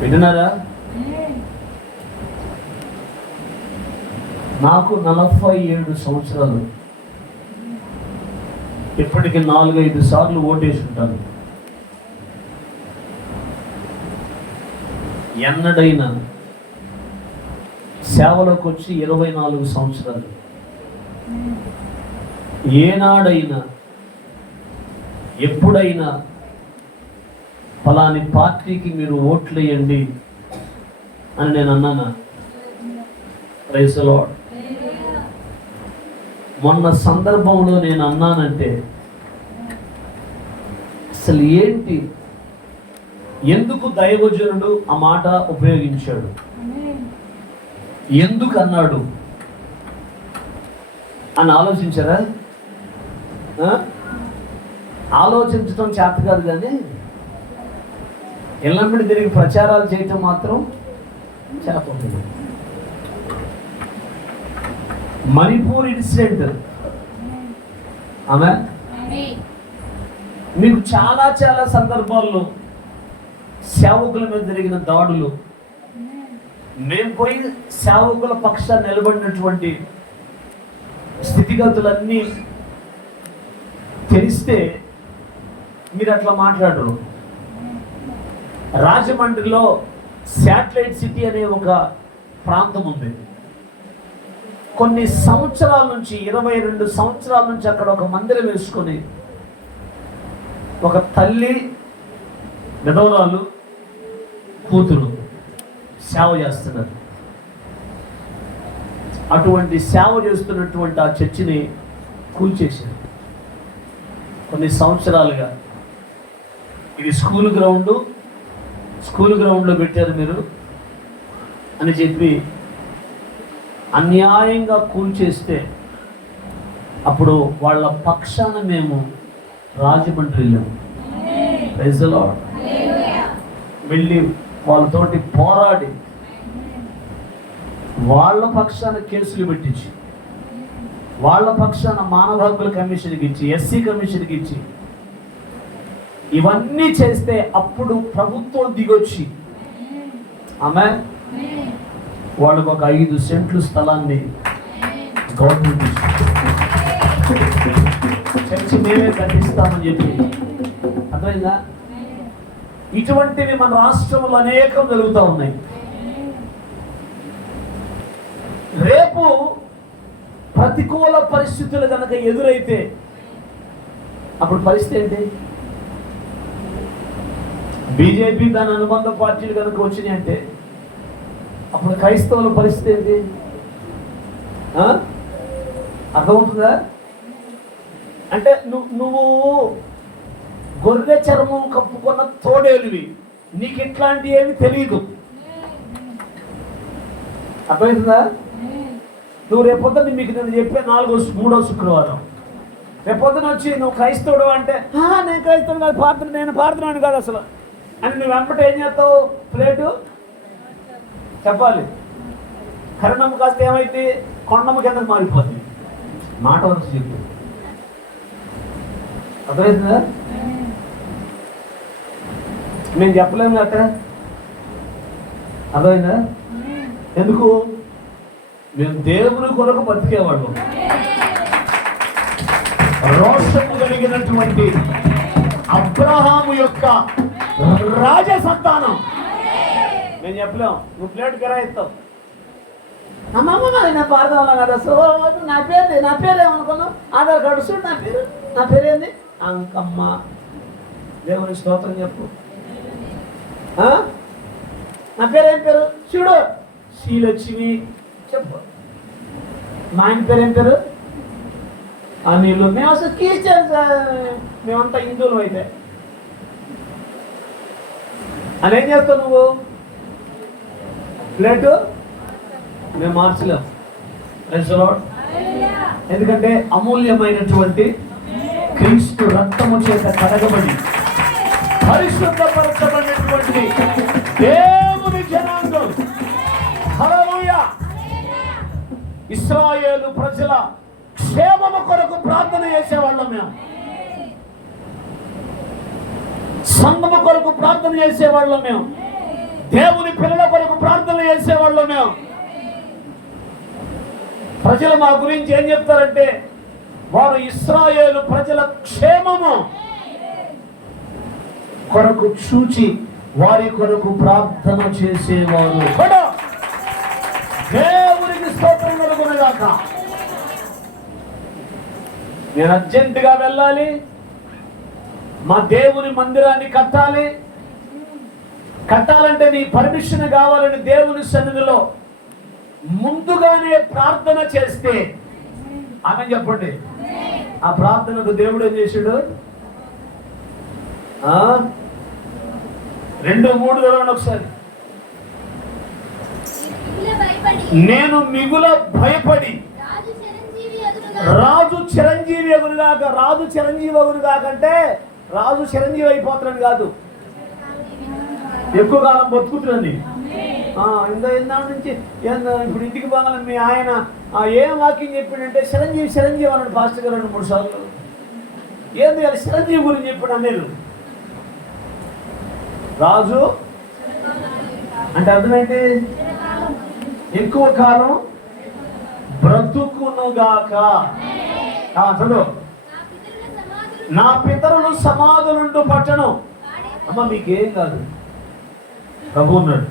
విన్నారా? నాకు 47 సంవత్సరాలు. ఇప్పటికి 4-5 సార్లు ఓటేసి ఉంటాను. ఎన్నడైనా సేవలోకి వచ్చి 24 సంవత్సరాలు. ఏనాడైనా ఎప్పుడైనా ఫలాని పార్టీకి మీరు ఓట్లేయండి అని నేను అన్నానా? Praise the Lord. మొన్న సందర్భంలో నేను అన్నానంటే అసలు ఏంటి, ఎందుకు దైవజనుడు ఆ మాట ఉపయోగించాడు, ఎందుకు అన్నాడు అని ఆలోచించారా? ఆలోచించడం చేత కాదు, కానీ ఎల్లమ్మడి తిరిగి ప్రచారాలు చేయటం మాత్రం చేపడుతుంది. మణిపూర్ ఇన్సిడెంట్, ఆమె మీకు చాలా చాలా సందర్భాల్లో సేవకుల మీద జరిగిన దాడులు, మేము పోయి సేవకుల పక్షాన్ని నిలబడినటువంటి స్థితిగతులన్నీ తెలిస్తే మీరు అట్లా మాట్లాడరు. రాజమండ్రిలో శాటిలైట్ సిటీ అనే ఒక ప్రాంతం ఉంది. కొన్ని సంవత్సరాల నుంచి 22 సంవత్సరాల నుంచి అక్కడ ఒక మందిరం వేసుకొని ఒక తల్లి, విధవరాలు, కూతురు సేవ చేస్తున్నారు. అటువంటి సేవ చేస్తున్నటువంటి ఆ చర్చిని కూల్చేశారు. కొన్ని సంవత్సరాలుగా ఇది స్కూల్ గ్రౌండ్లో పెట్టారు మీరు అని చెప్పి అన్యాయంగా కూల్చేస్తే అప్పుడు వాళ్ళ పక్షాన మేము రాజమండ్రి వెళ్ళాము. Praise the Lord. వెళ్ళి వాళ్ళతోటి పోరాడి వాళ్ళ పక్షాన కేసులు పెట్టించి వాళ్ళ పక్షాన మానవ హక్కుల కమిషన్కి ఇచ్చి ఎస్సీ కమిషన్కి ఇచ్చి ఇవన్నీ చేస్తే అప్పుడు ప్రభుత్వం దిగొచ్చి ఆమె వాళ్ళకు ఒక 5 సెంట్లు స్థలాన్ని గవర్నమెంట్ చర్చి మేమే కట్టిస్తామని చెప్పి. అర్థమైందా? ఇటువంటివి మన రాష్ట్రంలో అనేకం జరుగుతూ ఉన్నాయి. రేపు ప్రతికూల పరిస్థితులు కనుక ఎదురైతే అప్పుడు పరిస్థితి ఏంటి? బీజేపీ దాని అనుబంధ పార్టీలు కనుక వచ్చినాయి అంటే అప్పుడు క్రైస్తవుల పరిస్థితి ఏంటి? అర్థమవుతుందా? అంటే నువ్వు గొర్రె చర్మం కప్పుకున్న తోడేలువి, నీకు ఇట్లాంటి ఏమి తెలియదు. అర్థమవుతుందా? నువ్వు రేపొద్దున మీకు నేను చెప్పే 3వ శుక్రవారం రేపొద్దున వచ్చి నువ్వు క్రైస్తవుడు అంటే నేను క్రైస్తవుడు కాదు, నేను ప్రార్థన కాదు అసలు అని నువ్వు వెంపట ఏం చేస్తావు? ప్లేటు చెప్పాలి. కరణమ్మ కాస్త ఏమైతే కొండమ్మ కిందకు మారిపోతుంది. మాట వరకు చెప్పు. అర్థమవుతుందా? నేను చెప్పలేము అక్కడ. అర్థమైందా? ఎందుకు? మేము దేవుని కొరకు బతికేవాడు. రోషము కలిగినటువంటి అబ్రహాము యొక్క రాజ సంతానం. నేను చెప్పలేము. నువ్వు ప్లేట్ కిరాయిస్తావు. అమ్మమ్మ నా పార్థం కదా. సో నా పేరు ఏమనుకున్నావు? ఆధార్ కార్డు చూడు. నా పేరు ఏంది? అంకమ్మ. దేవుని స్తోత్రం చెప్పు. నా పేరు ఏం పేరు? చూడు. శ్రీలక్ష్మి చెప్పు. మా ఆయన పేరు ఏం పేరు? అనిలు. మేము అసలు క్రిస్టియన్స్, మేమంతా హిందువులు అయితే అని ఏం చేస్తావు నువ్వు? ప్లేటు మేము మార్చలేం. ఎందుకంటే అమూల్యమైనటువంటి క్రీస్తు రక్తము చేత కడగబడి పరిశుద్ధపరచబడినటువంటి దేవుని జనాంగం. హల్లెలూయా. ఇశ్రాయేలు ప్రజల క్షేమము కొరకు ప్రార్థన చేసేవాళ్ళం మేము. సంఘము కొరకు ప్రార్థన చేసేవాళ్ళం మేము. దేవుని పిల్లల కొరకు ప్రార్థన చేసేవాళ్ళం మేము. ప్రజలు మా గురించి ఏం చెప్తారంటే వారు ఇశ్రాయేలు ప్రజల క్షేమము కొరకు చూచి వారి కొరకు ప్రార్థన చేసేవారు. దేవునికి స్తోత్రం కలుగునుగాక. నేను అర్జెంటుగా వెళ్ళాలి, మా దేవుని మందిరాన్ని కట్టాలంటే నీ పర్మిషన్ కావాలని దేవుని సన్నిధిలో ముందుగానే ప్రార్థన చేస్తే ఆమె చెప్పండి. ఆ ప్రార్థనకు దేవుడు ఏం చేశాడు? 2:3 చదవండి ఒకసారి. నేను మిగుల భయపడి రాజు చిరంజీవి ఎగురుగాక. రాజు చిరంజీవి ఎగురుగాక అంటే రాజు చిరంజీవి అయిపోతున్నాడు కాదు, ఎక్కువ కాలం బతుకుతున్నాను. ఇందాటి నుంచి ఇప్పుడు ఇంటికి పోగాలని మీ ఆయన ఏం వాక్యం చెప్పిండంటే చిరంజీవి అన్నాడు పాస్టర్ గారు 2-3 సార్లు. ఏంది అది చిరంజీవి గురించి చెప్పాడు అన్నారు. రాజు అంటే అర్థమైంది ఎక్కువ కాలం బ్రతుకునుగాక. చదువు. నా పితరులు సమాధులుండు పట్టణం. అమ్మ మీకేం కాదు, ప్రభు ఉన్నాడు.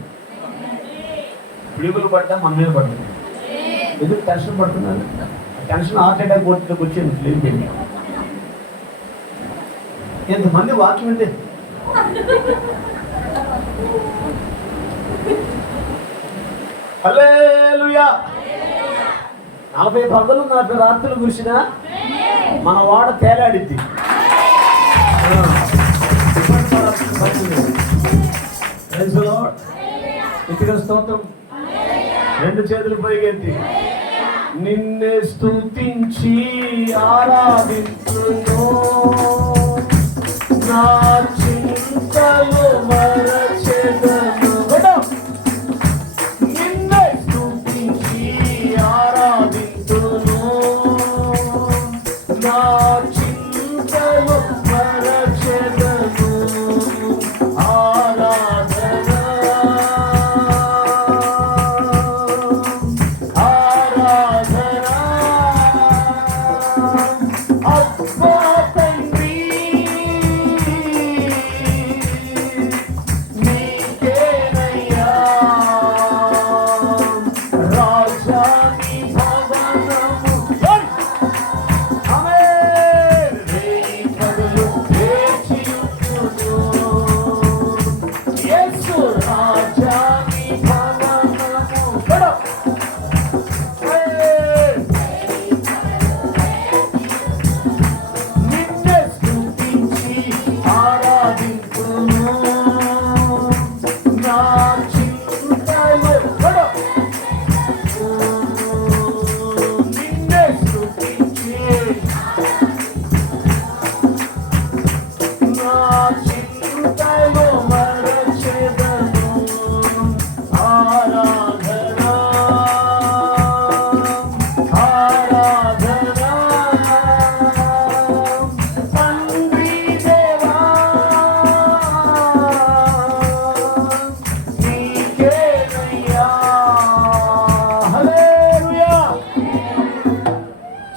పిడుగులు పడ్డా మన మీద పడ్డా. ఎందుకు టెన్షన్ పడుతున్నారు? టెన్షన్ హార్ట్ అటాక్ కొట్టుకు వచ్చింది. ఎంతమంది వాక్యం అంటే హల్లెలూయా. 40 పగలు 40 రాత్రులు కురిసినా మన వాడ తేలాడిద్ది. ఇక స్తోత్రం. 2 చేతులు పైకెత్తి నిన్నే స్తుతించి ఆరాధించును, నా చింతలు మరచెదను. నిన్నే స్తుతించి ఆరాధించును, నా చింతలు మరచెదను.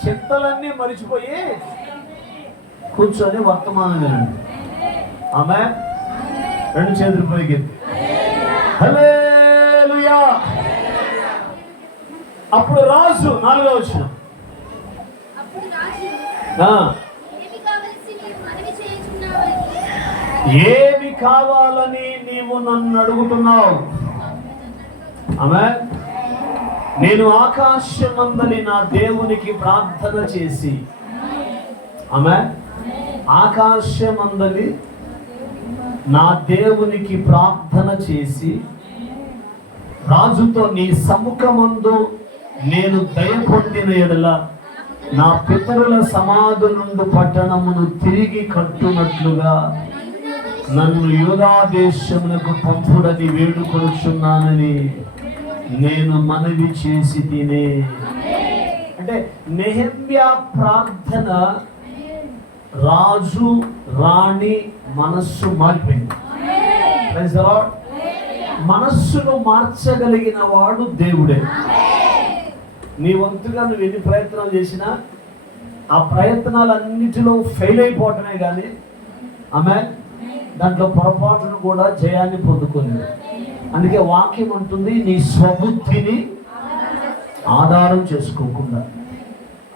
చింతలన్నీ మరిచిపోయి కూర్చొని వర్తమానం వినండి. ఆమె 2 చేతులు పైకెత్తి హల్లెలూయా. అప్పుడు రాజు 4వ వచనం, ఏమి కావాలని నీవు నన్ను అడుగుతున్నావు? ఆమె నేను ఆకాశమందలి నా దేవునికి ప్రార్థన చేసి, ఆమె ఆకాశమందలి నా దేవునికి ప్రార్థన చేసి రాజుతో నీ సముఖమందు నేను దయ పొందిన ఎడల నా పితరుల సమాధి నుండి పట్టణమును తిరిగి కట్టునట్లుగా నన్ను యూదా దేశమునకు పంపుడని వేడుకొనుచున్నానని నేను మనవి చేసి తినే. అంటే నెహెమ్యా ప్రార్థన రాజు రాణి మనస్సు మారిపోయింది. మనస్సును మార్చగలిగిన వాడు దేవుడే. నీ వంతుగా నువ్వు ఎన్ని ప్రయత్నాలు చేసినా ఆ ప్రయత్నాలన్నిటిలో ఫెయిల్ అయిపోవటమే కానీ ఆమె దాంట్లో పొరపాటును కూడా జయాన్ని పొందుకోలేదు. అందుకే వాక్యం అంటుంది, నీ స్వబుద్ధిని ఆధారం చేసుకోకుండా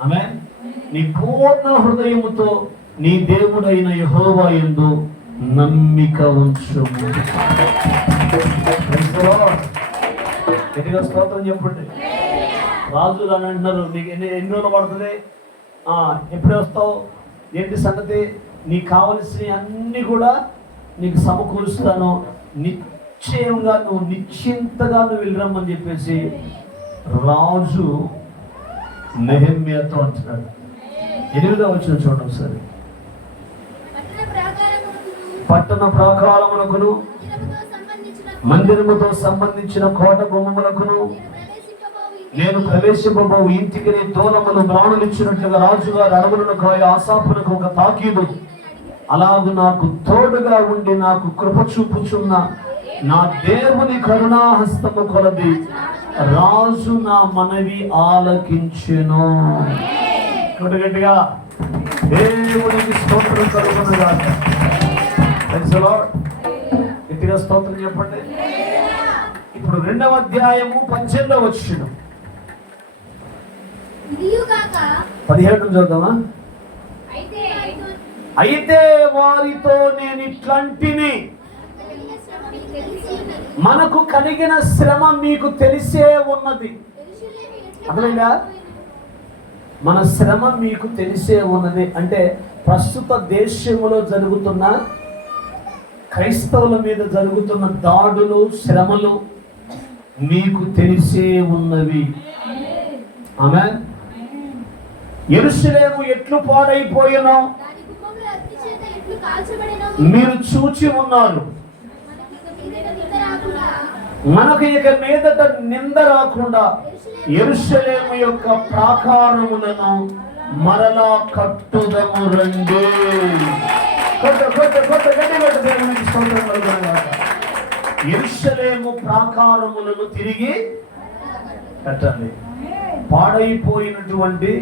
ఆమె నీ పూర్ణ హృదయముతో నీ దేవుడైన యెహోవా యందు నమ్మిక ఉంచుము. గట్టిగా స్తోత్రం చెప్పండి. రాజు అని అంటున్నారు, నీకు ఎన్ని రోజులు పడుతుంది, ఎప్పుడు వస్తావు, ఏంటి సంగతి, నీకు కావలసినవి అన్నీ కూడా నీకు సమకూరుస్తాను, నిశ్చయంగా నువ్వు నిశ్చింతగా నువ్వు వెళ్ళరమ్మని చెప్పేసి రాజు నెహెమ్యాతో అంటున్నాడు. 8వ వచనం చూడండి ఒకసారి. పట్టణ ప్రాకారమునకును మందిరముతో సంబంధించిన కోట గుమ్మములకును నేను ప్రవేశింపబో ఇంటికి నీ దూలములు మ్రాణులిచ్చినట్లుగా రాజుగారు అడవులకు ఆసాపునకు ఒక తాకీదు, అలాగు నాకు తోడుగా ఉండి నాకు కృప చూపుచున్న నా దేవుని కరుణాహస్తము కొలది రాజు నా మనవి ఆలకించెను. గట్టిగా దేవునికి స్తోత్రం కలుగునుగాక. గట్టిగా స్తోత్రం చెప్పండి. ఇప్పుడు 2వ అధ్యాయము 18వ వచనం 17 చూద్దామా. అయితే వారితో నేను ఇట్లాంటిని మనకు కలిగిన శ్రమ మీకు తెలిసే ఉన్నది. అర్థమైందా? మన శ్రమ మీకు తెలిసే ఉన్నది అంటే ప్రస్తుత దేశంలో జరుగుతున్న క్రైస్తవుల మీద జరుగుతున్న దాడులు, శ్రమలు మీకు తెలిసే ఉన్నవి. ఆమేన్. యెరూషలేము ఎట్లు పాడైపోయినో మీరు చూచి ఉన్నారు. మనకు ఇక మీదట నింద రాకుండా యెరూషలేము యొక్క ప్రాకారములను మరలా కట్టుదము రండి. యెరూషలేము ప్రాకారములను తిరిగి కట్టాలి. పాడైపోయినటువంటి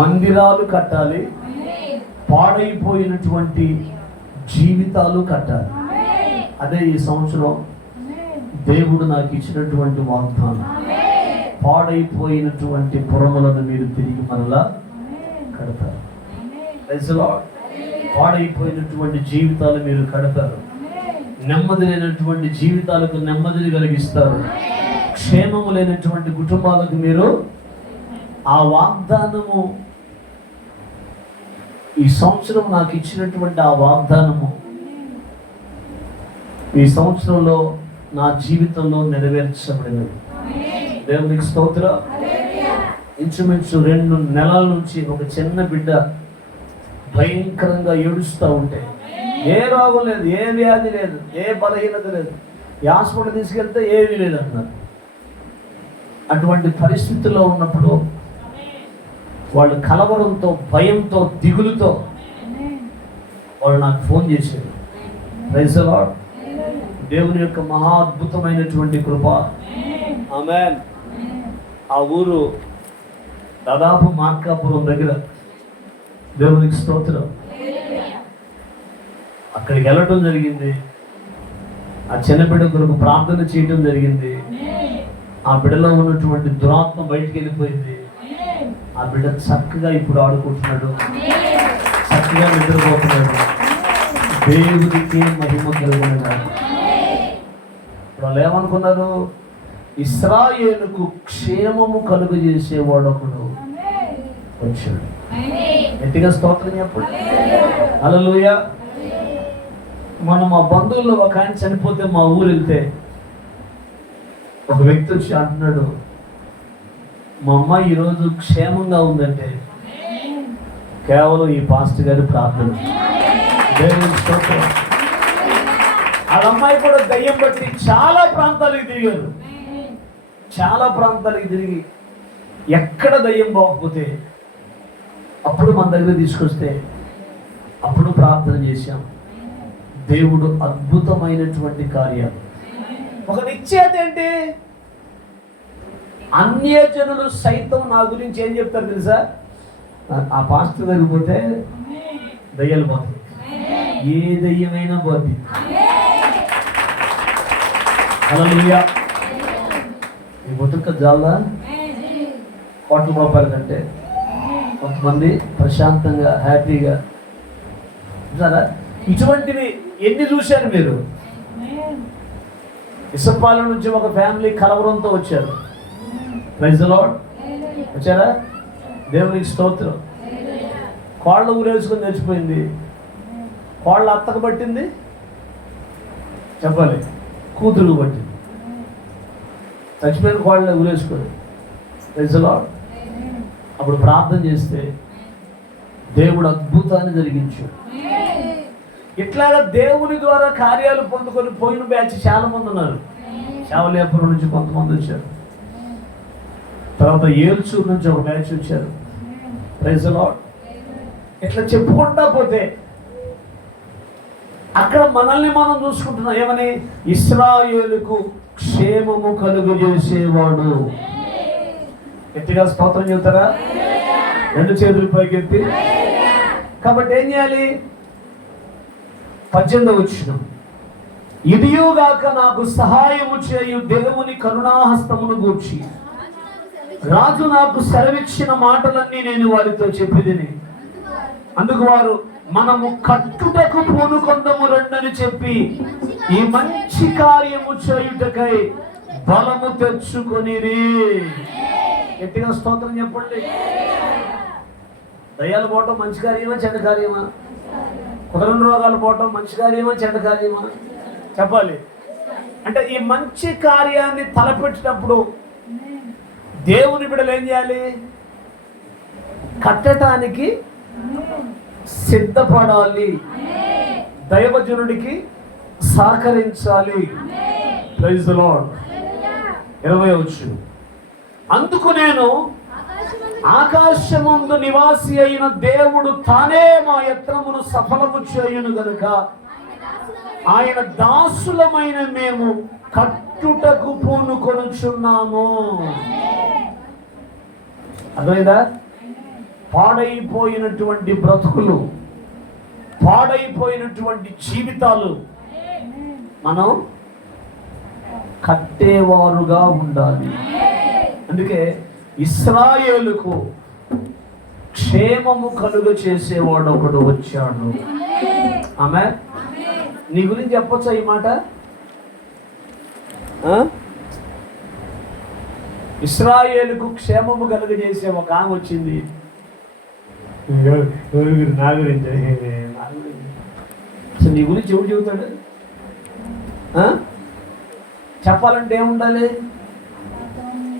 మందిరాలు కట్టాలి. పాడైపోయినటువంటి జీవితాలు కట్టాలి. అదే ఈ సంవత్సరం దేవుడు నాకు ఇచ్చినటువంటి వాగ్దానం. పాడైపోయినటువంటి పురములను మీరు తిరిగి మరలా కడతారు. పాడైపోయినటువంటి జీవితాలు మీరు కడతారు. నెమ్మది లేనటువంటి జీవితాలకు నెమ్మదిని కలిగిస్తారు. క్షేమము లేనటువంటి కుటుంబాలకు మీరు ఆ వాగ్దానము, ఈ సంవత్సరం నాకు ఇచ్చినటువంటి ఆ వాగ్దానము ఈ సంవత్సరంలో నా జీవితంలో నెరవేర్చబడినది. దేవునికి స్తోత్రం. ఇంచుమించు 2 నెలల నుంచి ఒక చిన్న బిడ్డ భయంకరంగా ఏడుస్తూ ఉంటే, ఏ రోగం లేదు, ఏ వ్యాధి లేదు, ఏ బలహీనత లేదు, హాస్పిటల్ తీసుకెళ్తే ఏమీ లేదు అన్నారు. అటువంటి పరిస్థితుల్లో ఉన్నప్పుడు వాళ్ళు కలవరంతో, భయంతో, దిగులుతో వాళ్ళు నాకు ఫోన్ చేశారు. Praise the Lord. దేవుని యొక్క మహా అద్భుతమైనటువంటి కృప. ఆమేన్. ఆ ఊరు దాదాపు మార్కాపురం దగ్గర. దేవునికి స్తోత్రం. అక్కడికి వెళ్ళడం జరిగింది. ఆ చిన్న బిడ్డ కొరకు ప్రార్థన చేయడం జరిగింది. ఆ బిడ్డలో ఉన్నటువంటి దురాత్మ బయటికి వెళ్ళిపోయింది. ఆ బిడ్డ చక్కగా ఇప్పుడు ఆడుకుంటున్నాడు, చక్కగా నిద్రపోతున్నాడు. దేవుడికి మహిమ కలుగునుగాక. వాళ్ళు ఏమనుకున్నారు? ఇశ్రాయేలుకు క్షేమము కలుగజేసేవాడు ఒకడు వచ్చాడు. గట్టిగా స్తోత్రం చెప్పండి. హల్లెలూయా. మనం మా బంధువుల్లో ఒక ఆయన చనిపోతే మా ఊరు వెళ్తే ఒక వ్యక్తి వచ్చి అంటున్నాడు, మా అమ్మాయి ఈరోజు క్షేమంగా ఉందంటే కేవలం ఈ పాస్టర్ గారి ప్రార్థన. దేవుని స్తోత్రం. వాళ్ళ అమ్మాయి కూడా దయ్యం బట్టి చాలా ప్రాంతాలకు తిరిగారు. చాలా ప్రాంతాలకు తిరిగి ఎక్కడ దయ్యం పోకపోతే అప్పుడు మన దగ్గర తీసుకొస్తే అప్పుడు ప్రార్థన చేశాం. దేవుడు అద్భుతమైనటువంటి కార్యాలు. ఒక నిశ్చయత ఏంటి? అన్యజనులు సైతం నా గురించి ఏం చెప్తారు తెలుసా? ఆ పాస్టర్ దగ్గర పోతే దయ్యాలు పోతాయి, ఏ దయ్యమైనా పోతుంది. హల్లెలూయా. ఈ బతుక జాలా ₹1,00,000 కంటే కొంతమంది ప్రశాంతంగా, హ్యాపీగా. సరే, ఇటువంటివి ఎన్ని చూశారు మీరు? ఇసపాలెం నుంచి ఒక ఫ్యామిలీ కలవరంతో వచ్చారు. Praise the Lord. వచ్చారా? దేవునికి స్తోత్రం. కోళ్ళ ఊరేసుకొని చచ్చిపోయింది. కోళ్ళ అత్తకు పట్టింది, చెప్పాలి, కూతురు పట్టింది. చచ్చిపోయిన కోళ్ళ ఊరేసుకొని. Praise the lord. అప్పుడు ప్రార్థన చేస్తే దేవుడు అద్భుతాన్ని జరిగించాడు. ఇట్లాగా దేవుని ద్వారా కార్యాలు పొందుకొని పోయిన బ్యాచ్ చాలా మంది ఉన్నారు. శావలేపురం నుంచి కొంతమంది వచ్చారు. తర్వాత ఏల్చూరు నుంచి ఒక బ్యాచ్ వచ్చారు. Praise the Lord. ఇట్లా చెప్పుకుంటా పోతే అక్కడ మనల్ని మనం చూసుకుంటున్నాం. ఏమని? ఇశ్రాయేలుకు క్షేమము కలుగజేసేవాడు. గట్టిగా స్తోత్రం చెబుతారా? 2 చేతులు పైకెత్తి. కాబట్టి ఏం చేయాలి? 18వ వచనం, ఇదియుగాక నాకు సహాయము చేయు దేవుని కరుణాహస్తమును గూర్చి రాజు నాకు సెలవిచ్చిన మాటలన్నీ నేను వారితో చెప్పిదిని. అందుకు వారు మనము కట్టుటకు పూనుకొందము రండని చెప్పి ఈ మంచి కార్యము చేయుటకై బలము తెచ్చుకొనిరి. గట్టిగా స్తోత్రం చెప్పండి. దయ్యాలు పోవటం మంచి కార్యమా చెడ్డ కార్యమా? కుదరని రోగాలు పోవటం మంచి కార్యమా చెడ్డ కార్యమా? చెప్పాలి. అంటే ఈ మంచి కార్యాన్ని తలపెట్టినప్పుడు దేవుని బిడ్డలు ఏం చేయాలి? కట్టడానికి సిద్ధపడాలి, దైవజనుడికి సహకరించాలి. Praise the lord. 20వ వచనం, అందుకు నేను ఆకాశమందు నివాసి అయిన దేవుడు తానే మా యత్నమును సఫలము చేయును గనుక ఆయన దాసులమైన మేము కట్టుటకు పూనుకొనుచున్నాము. అర్థమైందా? పాడైపోయినటువంటి బ్రతుకులు, పాడైపోయినటువంటి జీవితాలు మనం కట్టేవారుగా ఉండాలి. అందుకే ఇశ్రాయేలుకు క్షేమము కలుగ చేసేవాడు ఒకడు వచ్చాడు. ఆమె నీ గురించి చెప్పొచ్చా ఈ మాట? ఇశ్రాయేలుకు క్షేమము కలుగజేసే ఒక ఆమె వచ్చింది. నా గురించి అసలు నీ గురించి ఎవరు చెబుతాడు? చెప్పాలంటే ఏముండాలి?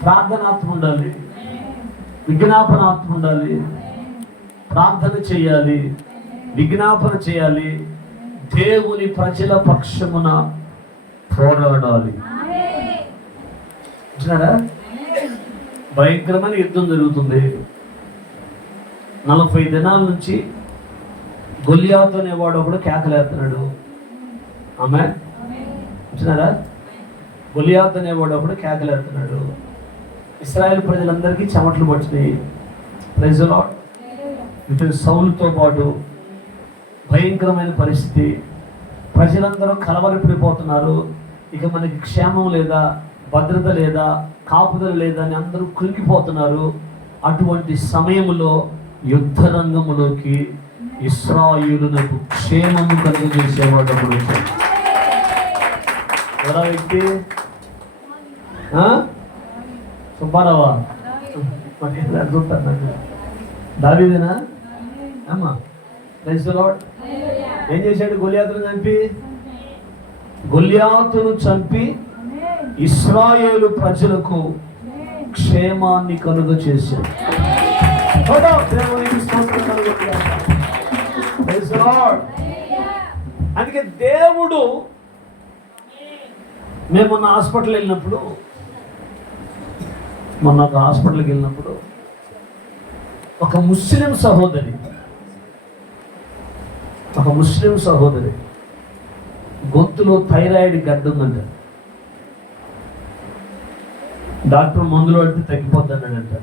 ప్రార్థనాత్మ ఉండాలి, విజ్ఞాపనాత్మ ఉండాలి, ప్రార్థన చేయాలి, విజ్ఞాపన చేయాలి, దేవుని ప్రజల పక్షమున పోరాడాలి. భయంకరమైన యుద్ధం జరుగుతుంది. 40 దినాల నుంచి గొలియాతు అనేవాడు ఒకడు కేకలేస్తున్నాడు. ఆమె చూసినారా? గొలియాతు అనేవాడు ఒకడు కేకలేస్తున్నాడు. ఇశ్రాయేల్ ప్రజలందరికీ చెమటలు పట్టినాయి. Praise the Lord. ఇతను సౌలుతో పాటు భయంకరమైన పరిస్థితి. ప్రజలందరూ కలవరపడిపోతున్నారు. ఇక మనకి క్షేమం లేదా, భద్రత లేదా, కాపుదల లేదా అని అందరూ కృంగిపోతున్నారు. అటువంటి సమయంలో యుద్ధ రంగంలోకి ఇశ్రాయేలునకు క్షేమము కలుగజేసేవాడు ఒకడు వచ్చాడు. ఎవరా వ్యక్తి? సుబ్బారావా? దావీదేనా? అమ్మా ప్రైజ్ ది లార్డ్. ఏం చేశాడు? గొలియాతును చంపి ఇశ్రాయేలు ప్రజలకు క్షేమాన్ని కలుగ చేశాడు. అందుకే దేవుడు, మేము మొన్న హాస్పిటల్కి వెళ్ళినప్పుడు ఒక ముస్లిం సహోదరి గొంతులో థైరాయిడ్ గడ్డ ఉందంట. డాక్టర్ మందులు పడితే తగ్గిపోద్ది అన్నాడంట.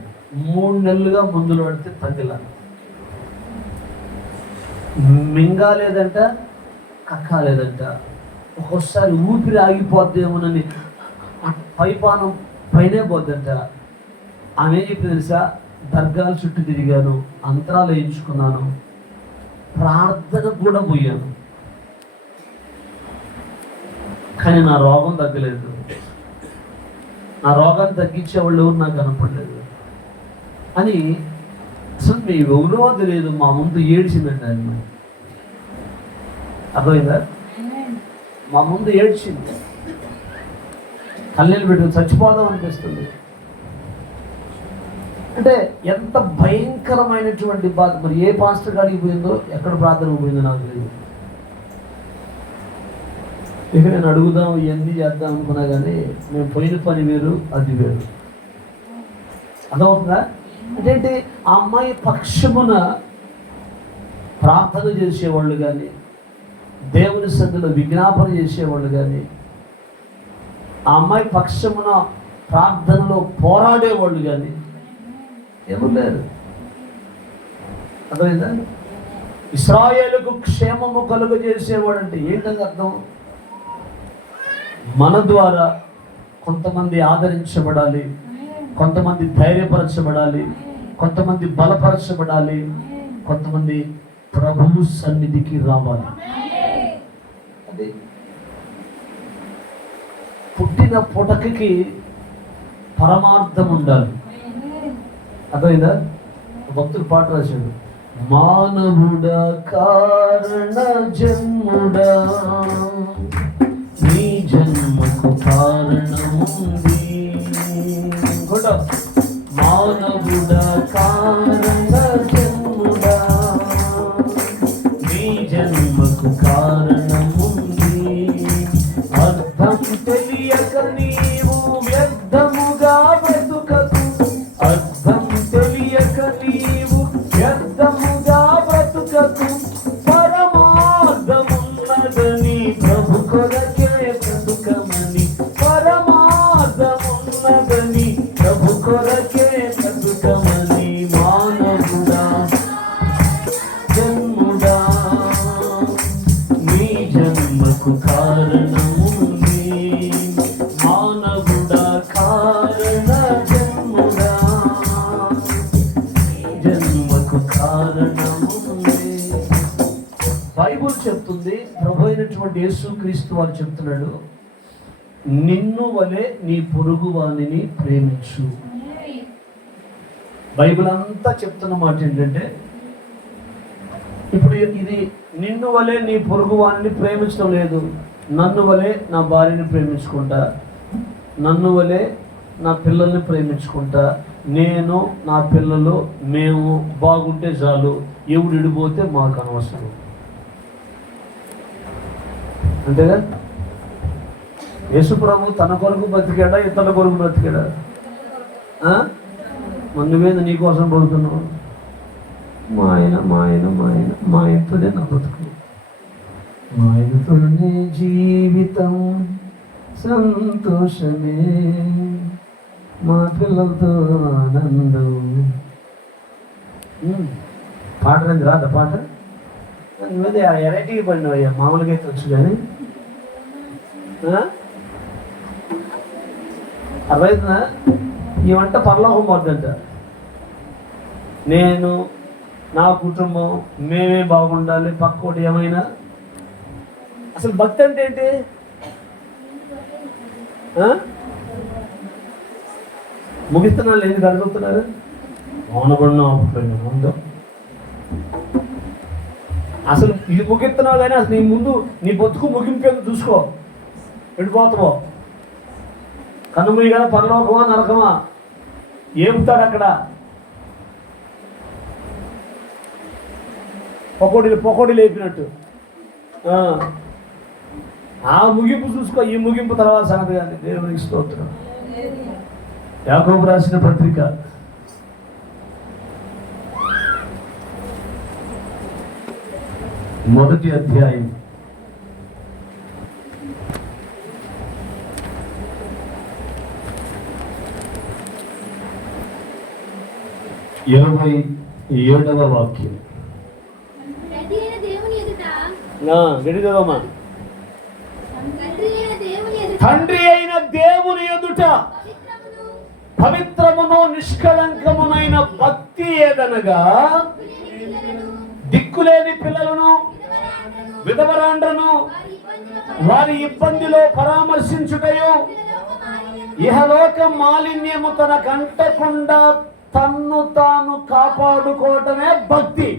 3 నెలలుగా మందులు పడితే తగ్గల. మింగాలేదంట, కక్కాలేదంట. ఒక్కోసారి ఊపిరి ఆగిపోద్దేమోనని పైపానం పైనే పోద్దంట. ఆమె ఏం చెప్పింది తెలుసా? దర్గాల చుట్టూ తిరిగాను, అంతరాలు వేయించుకున్నాను, ప్రార్థన కూడా పోయాను, కానీ నా రోగం తగ్గలేదు. నా రోగాన్ని తగ్గించే వాళ్ళు ఎవరు నాకు కనపడలేదు అని అసలు మీ ఎవరో తెలియదు మా ముందు ఏడ్చిందండి. ఆయన అర్థమైందా? మా ముందు ఏడ్చింది. కళ్ళని పెట్టుకుని చచ్చిపోదాం అనిపిస్తుంది. అంటే ఎంత భయంకరమైనటువంటి బాధ. మరి ఏ పాస్టర్ కాడికి పోయిందో, ఎక్కడ ప్రార్థన పోయిందో నాకు తెలియదు. ఇక నేను అడుగుదాం, ఇవన్నీ చేద్దాం అనుకున్నా కానీ మేము పోయిన పని వేరు, అది వేరు. అర్థమవుతుందా? అంటే ఆ అమ్మాయి పక్షమున ప్రార్థన చేసేవాళ్ళు కానీ, దేవుని సన్నిధిలో విజ్ఞాపన చేసేవాళ్ళు కానీ, ఆ అమ్మాయి పక్షమున ప్రార్థనలో పోరాడేవాళ్ళు కానీ ఎవరు లేరు. అర్థమైందా? ఇశ్రాయేలుకు క్షేమము కలుగజేసేవాడు అంటే ఏంటని అర్థం? మన ద్వారా కొంతమంది ఆదరించబడాలి, కొంతమంది ధైర్యపరచబడాలి, కొంతమంది బలపరచబడాలి, కొంతమంది ప్రభువు సన్నిధికి రావాలి. అది పుట్టిన పుటకకి పరమార్థం ఉండాలి. అర్థమైందా? భక్తుడు పాట రాశాడు, మానవుడా కారణ జన్ముడా నీ జన్మకు కారణముంది. మానవుడా కారణ జన్ముడా నీ జన్మకు కారణముంది. అర్థం తెలియక నీవు వ్యర్థముగా బ్రతుకకు. అర్థం తెలియక నీవు వ్యర్థముగా బ్రతుకకు. పరమార్థమున్నదని ప్రభు కొరకే బ్రతుకమని. పరమార్థమున్నదని ప్రభు కొరకే బ్రతుకమని. మానవుడా జన్ముడా నీ జన్మకు కారణముంది. మానవుడా కారణ జన్ముడా జన్మకు కారణముంది. బైబుల్ చెప్తుంది, ప్రభు అయినటువంటి యేసుక్రీస్తు వారు చెప్తున్నాడు, నిన్ను వలె నీ పొరుగు వానిని ప్రేమించు. బైబిల్ అంతా చెప్తున్న మాట ఏంటంటే, ఇప్పుడు ఇది నిన్ను వలె నీ పొరుగు వానిని ప్రేమించడం లేదు. నన్ను వలె నా భార్యని ప్రేమించుకుంటా, నన్ను వలె నా పిల్లల్ని ప్రేమించుకుంటా, నేను నా పిల్లలు మేము బాగుంటే చాలు, ఎవడు విడిపోతే మాకు అనవసరం. అంతేగా? యేసు ప్రభు తన కొరకు బ్రతికాడా, ఇతరుల కొరకు బ్రతికాడా? నువ్వేంద నీకోసం బ్రతుకుతున్నావు? మా ఆయనతోనే నా బ్రతుకు, మా ఆయనతోనే జీవితం, సంతోషమే, మా పిల్లలతో ఆనందం. పాట రండి, రాదా పాట? నువ్వేది ఎరైటీకి పడినవయ్యా, మామూలుగా అయితే వచ్చు కానీ. అర్థమైందా? ఈ వంట పరలోకం పోద్దంట. నేను నా కుటుంబం మేమే బాగుండాలి, పక్కోటి ఏమైనా. అసలు భక్తి అంటే ఏంటి? ముగిస్తున్నాను ఎందుకు అడుగుతున్నారు? మౌనపడిన ముందు అసలు ఇది ముగిస్తున్నావు కానీ అసలు నీ ముందు నీ బతుకు ముగింపు చూసుకో. వెళ్ళిపోతావో కనుమూయి కదా, పరలోకమా నరకమా ఏముతాడు అక్కడ? పొకోడి లేపినట్టు ఆ ముగింపు చూసుకో. ఈ ముగింపు తర్వాత సంగతి కానీ. దేవునికి స్తోత్రం. యాకోబు రాసిన పత్రిక 1వ అధ్యాయం 27వ వాక్యం. తండ్రి అయిన దేవుని ఎదుట పవిత్రమును నిష్కళంకమునైన భక్తి ఏదనగా, దిక్కులేని పిల్లలను విధవరాండ్రను వారి ఇబ్బందిలో పరామర్శించుటయు, ఇహలోక మాలిన్యము తన కంటకుండా తన్ను తాను కాపాడుకోవటమే భక్తి.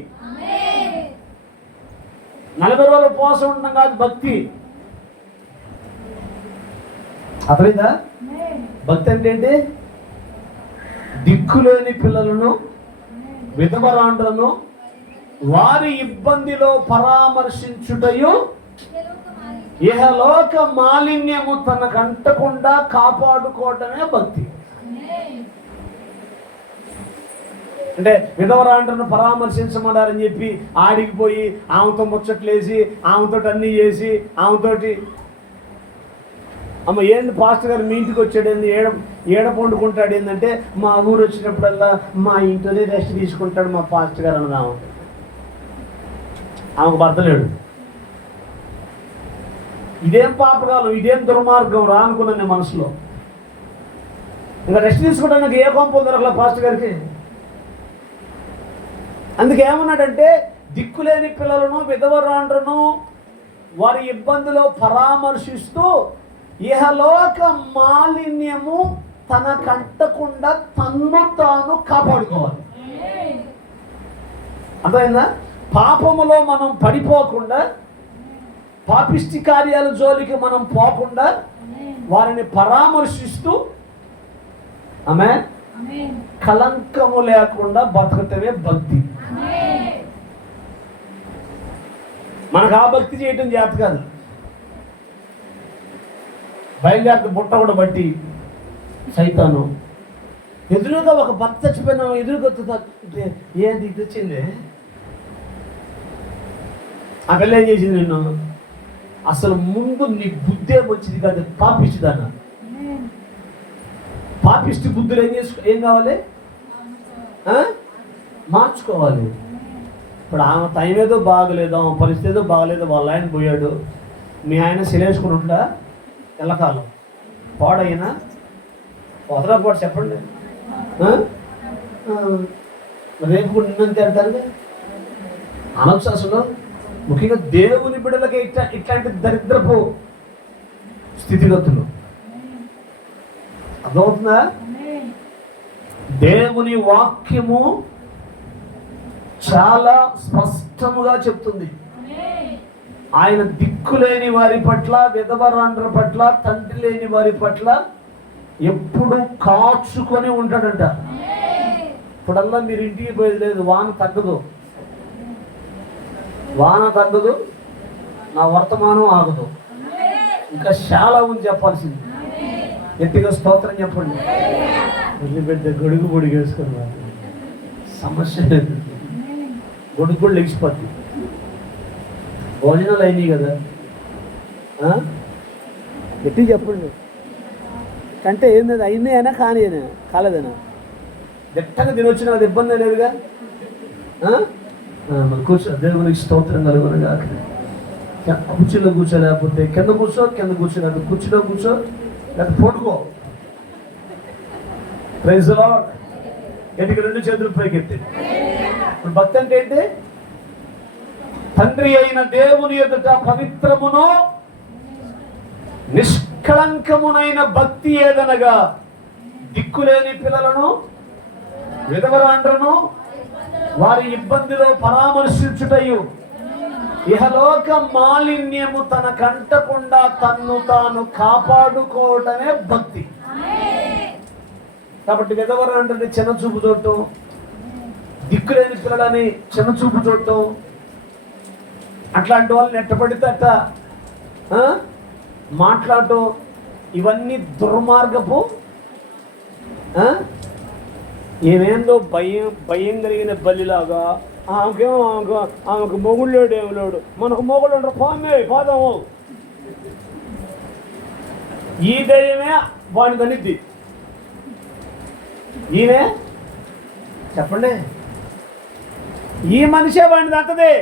40 రోజులు ఉపవాసం ఉండడం కాదు భక్తి. అర్థమైందా? భక్తి అంటే ఏంటి? దిక్కులేని పిల్లలను విధవరాండ్రను వారి ఇబ్బందిలో పరామర్శించుటయు, ఇహలోక మాలిన్యము తనకంటకుండా కాపాడుకోవటమే భక్తి. అంటే విధవరాండ్రను పరామర్శించమన్నారని చెప్పి ఆడికి పోయి ఆమెతో ముచ్చట్లేసి ఆమెతో అన్నీ చేసి ఆమెతోటి అమ్మ ఏంటి పాస్టర్ గారు మీ ఇంటికి వచ్చాడేంది, ఏడ పండుకుంటాడు ఏంటంటే, మా ఊరు వచ్చినప్పుడల్లా మా ఇంట్లోనే రెస్ట్ తీసుకుంటాడు మా పాస్టర్ గారు అన్నదాము. ఆమెకు భర్త లేడు. ఇదేం పాపకాలం, ఇదేం దుర్మార్గం రా అనుకున్నాను నేను మనసులో. ఇంకా రెస్ట్ తీసుకోవడానికి నాకు ఏ కొంప దొరకలే పాస్టర్ గారికి. అందుకే ఏమన్నాడంటే, దిక్కులేని పిల్లలను విధవరాండ్రను వారి ఇబ్బందిలో పరామర్శిస్తూ ఇహలోక మాలిన్యము తన కంటకుండా తన్ను తాను కాపాడుకోవాలి. అర్థమైందా? పాపములో మనం పడిపోకుండా, పాపిష్టి కార్యాల జోలికి మనం పోకుండా వారిని పరామర్శిస్తూ ఆమె కలంకము లేకుండా బతకటమే భక్తి. మనకు ఆ భక్తి చేయటం చేత కాదు. బయలుదేరి బుట్ట కూడా బట్టి సైతాను ఎదురుగా ఒక భర్త చచ్చిపోయిన ఎదురుగా ఏంది ఇది వచ్చింది, ఆ పిల్ల ఏం చేసింది నిన్ను? అసలు ముందు నీ బుద్ధి వచ్చింది కాదు, పాపిష్టిదాన్న. పాపిష్టి బుద్ధులు ఏం కావాలి? మార్చుకోవాలి. ఇప్పుడు ఆమె టైం ఏదో బాగలేదు, ఆమె పరిస్థితి ఏదో బాగలేదు, వాళ్ళ ఆయన పోయాడు, మీ ఆయన సిలేసుకుని ఉంటా ఎల్లకాలం పాడైనా వదలా పాడు చెప్పండి. రేపు కూడా నిన్నంతే అంటారు అనవసరంలో. ముఖ్యంగా దేవుని బిడ్డలకి ఇట్లాంటి దరిద్రపు స్థితిగతులు అర్థమవుతుందా? దేవుని వాక్యము చాలా స్పష్టముగా చెప్తుంది. ఆయన దిక్కులేని వారి పట్ల, విధవరాండ్ర పట్ల, తండ్రి లేని వారి పట్ల ఎప్పుడు కాచుకొని ఉంటాడంట. ఇప్పుడల్లా మీరు ఇంటికి పోయేది లేదు, వాన తగ్గదు, వాన తగ్గదు, నా వర్తమానం ఆగదు, ఇంకా చాలా ఉంది చెప్పాల్సింది. గట్టిగా స్తోత్రం చెప్పండి. వదిలిపెట్టే గొడుగు పొడిగి వేసుకున్నారు, సమస్య లేదు. గొడుగు కూడా లెగిసిపోద్ది. భోజనాలు అయినాయి కదా, గట్టి చెప్పండి. అంటే ఏంది అయినాయనా కానీ కాలేదనా? గట్టగా తినొచ్చిన అది ఇబ్బంది లేదుగా. కూర్చో, దేవునికి స్తోత్రం కలుగునగా. కుర్చీలో కూర్చో, లేకపోతే కింద కూర్చో, కింద కూర్చో, లేకపోతే కుర్చీలో కూర్చో, లేకపోతే పడుకో. Praise the lord. ఎటుకి 2 చేతులు పైకెత్తి. ఇప్పుడు భక్తి అంటే ఏంటి? తండ్రి అయిన దేవుని ఎదుట పవిత్రమును నిష్కళంకమునైన భక్తి ఏదనగా దిక్కులేని పిల్లలను, విధవరాండ్రను వారి ఇబ్బందిలో పరామర్శించుటయు, ఇహలోక మాలిన్యము తన కంటకుండా తన్ను తాను కాపాడుకోవటమే భక్తి. కాబట్టి విధవరాండ్రని చిన్నచూపు చూడటం, దిక్కులేని పిల్లలని చిన్నచూపు చూడటం, అట్లాంటి వాళ్ళని ఎట్టబడితే అట్ట మాట్లాడటం, ఇవన్నీ దుర్మార్గపు. ఏమేందో భయం కలిగిన బలిలాగా ఆమెకు మొగుడు లేడు, ఏమి లేడు, మనకు మొగుడు ఉండరు, పోదాము. ఈ దయ్యమే వాడిని తనిద్ది. ఈయనే చెప్పండి, ఈ మనిషే వాడిని తంటది.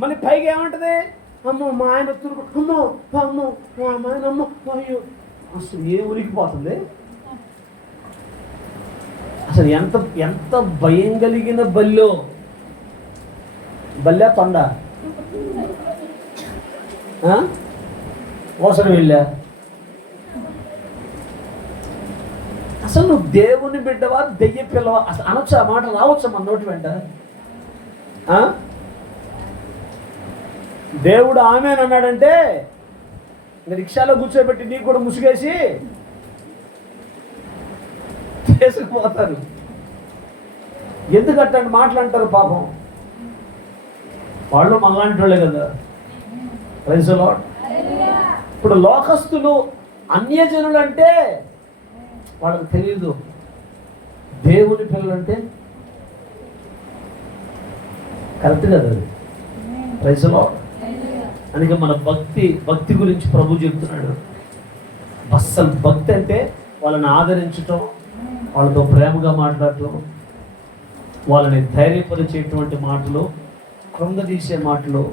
మళ్ళీ పైగా ఏమంటది? అమ్మో మా ఆయన అమ్మో అమ్మో మా ఆయన అమ్మో అయ్యో. అసలు ఏ ఉనికిపోతుంది అసలు? ఎంత ఎంత భయం కలిగిన బల్లో. బల్లె తొండ ఓసలు వెళ్ళా. అసలు నువ్వు దేవుని బిడ్డవా, దెయ్య పిల్లవా? అసలు అనొచ్చా? మాట రావచ్చా మన నోటి వెంట? దేవుడు ఆమెన్ అన్నాడంటే రిక్షాలో కూర్చోబెట్టి నీకు కూడా ముసుగేసి చేసుకుపోతారు. ఎందుకంటే మాట్లాంటారు పాపం, వాళ్ళు మనలాంటి వాళ్ళే కదా. Praise the Lord. ఇప్పుడు లోకస్తులు, అన్యజనులు అంటే వాళ్ళకి తెలియదు, దేవుని పిల్లలు అంటే కరెక్ట్ కదా అది. Praise the Lord. అందుకే మన భక్తి గురించి ప్రభు చెప్తున్నాడు. అస్సలు భక్తి అంటే వాళ్ళని ఆదరించటం, వాళ్ళతో ప్రేమగా మాట్లాడటం, వాళ్ళని ధైర్యపరిచేటువంటి మాటలు, కృంగదీసే మాటలు,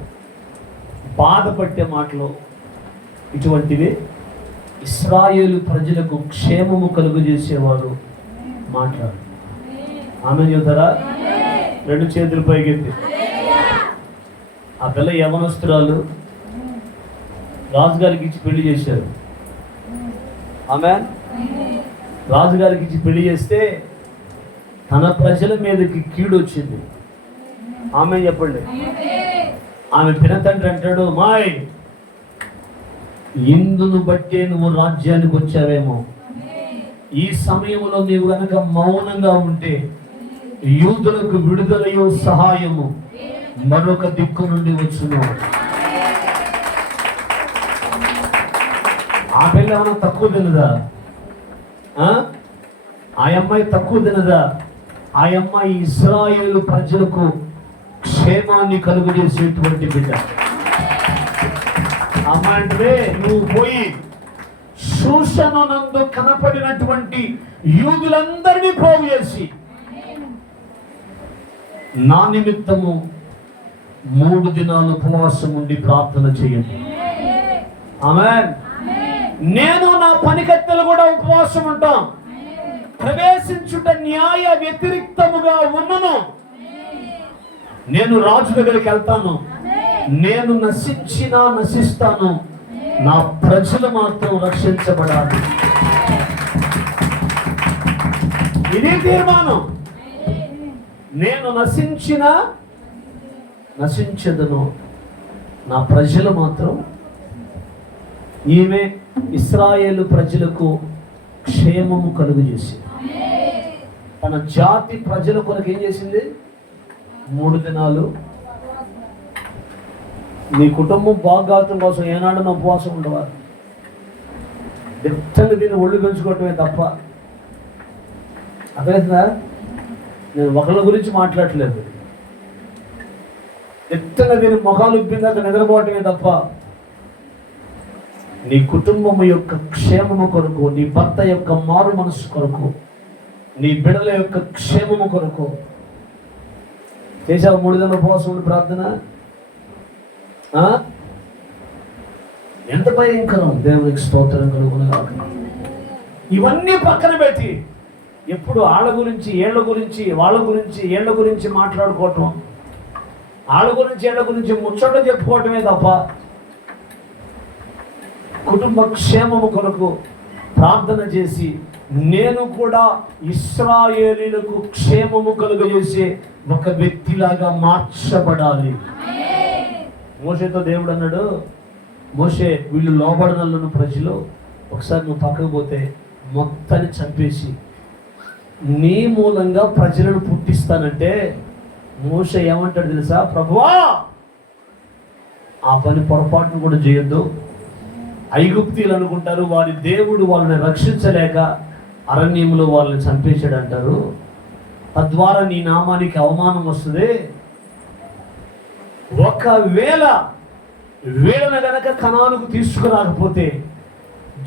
బాధపట్టే మాటలు, ఇటువంటివి ఇశ్రాయేలు ప్రజలకు క్షేమము కలుగజేసేవారు మాట్లాడు. ఆమె చెబుతారా? 2 చేతులు పైకెత్తి. ఆ పిల్ల యవనస్తురాలు రాజుగారికి ఇచ్చి పెళ్లి చేశారు. ఆమె రాజుగారికి ఇచ్చి పెళ్లి చేస్తే తన ప్రజల మీదకి కీడు వచ్చింది. ఆమె చెప్పండి. ఆమె పినతండ్రి అంటాడు, మాయ్ ఇందును బట్టే నువ్వు రాజ్యానికి వచ్చావేమో, ఈ సమయంలో నీవు గనక మౌనంగా ఉంటే యూదులకు విడుదలయో సహాయము మరొక దిక్కు నుండి వచ్చును. ఆ పిల్ల ఏమైనా తక్కువ తినదా? ఆ అమ్మాయి తక్కువ తినదా? ఆ అమ్మాయి ఇశ్రాయేలు ప్రజలకు క్షేమాన్ని కలుగు చేసేటువంటి బిడ్డ. అమ్మాయి అంటే నువ్వు పోయి శూషను నందు కనపడినటువంటి యూదులందరినీ పోగు చేసి నా నిమిత్తము 3 దినాలు ఉపవాసం ఉండి ప్రార్థన చేయండి. ఆమేన్. నేను నా పనికత్తెలు కూడా ఉపవాసం ఉంటాం. ప్రవేశించుట న్యాయ వ్యతిరిక్తముగా ఉన్నను. నేను రాజు దగ్గరికి వెళ్తాను. నేను నశించినా నశిస్తాను, నా ప్రజలు మాత్రం రక్షించబడాలి. ఇది తీర్మానం. నేను నశించినా నశించదను, నా ప్రజలు మాత్రం. ఈమె ఇశ్రాయేలు ప్రజలకు క్షేమము కలుగు చేసి తన జాతి ప్రజల కొరకు ఏం చేసింది? 3 దినాలు. నీ కుటుంబం బాగాతం కోసం ఏనాడు ఉపవాసం ఉండవా? దిట్టలు దీన్ని ఒళ్ళు పెంచుకోవటమే తప్ప. అర్థమవుతుందా? నేను ఒకళ్ళ గురించి మాట్లాడట్లేదు. దిట్టగా దీని మొఖాలు ఉప్పిందాక నిద్రపోవటమే తప్ప నీ కుటుంబం యొక్క క్షేమము కొరకు, నీ భర్త యొక్క మారు మనసు కొరకు, నీ బిడ్డల యొక్క క్షేమము కొరకు చేసావు 3 దినాల ఉపవాసం ఉండి ప్రార్థన. ఎంత భయంకరం! దేవునికి స్తోత్రం కలుగునుగాక. ఇవన్నీ పక్కన పెట్టి ఎప్పుడు వాళ్ళ గురించి ఏళ్ళ గురించి వాళ్ళ గురించి ఏళ్ళ గురించి మాట్లాడుకోవటం, వాళ్ళ గురించి ఏళ్ళ గురించి ముచ్చట చెప్పుకోవటమే తప్ప కుటుంబ క్షేమము కొరకు ప్రార్థన చేసి నేను కూడా ఇశ్రాయేలీలకు క్షేమము కలుగజేసే ఒక వ్యక్తిలాగా మార్చబడాలి. మోషేతో దేవుడు అన్నాడు, మోషే వీళ్ళు లోబడనల్లను ప్రజలు, ఒకసారి నువ్వు పక్కకు పోతే మొత్తాన్ని చంపేసి నీ మూలంగా ప్రజలను పుట్టిస్తానంటే మోషే ఏమంటాడు తెలుసా? ప్రభువా, ఆ పని పొరపాటును కూడా చేయొద్దు. ఐగుప్తీయులు అనుకుంటారు వారి దేవుడు వాళ్ళని రక్షించలేక అరణ్యంలో వాళ్ళని చంపేశాడు అంటారు. తద్వారా నీ నామానికి అవమానం వస్తుంది. ఒకవేళ వీళ్ళని గనక కనానుకు తీసుకురాకపోతే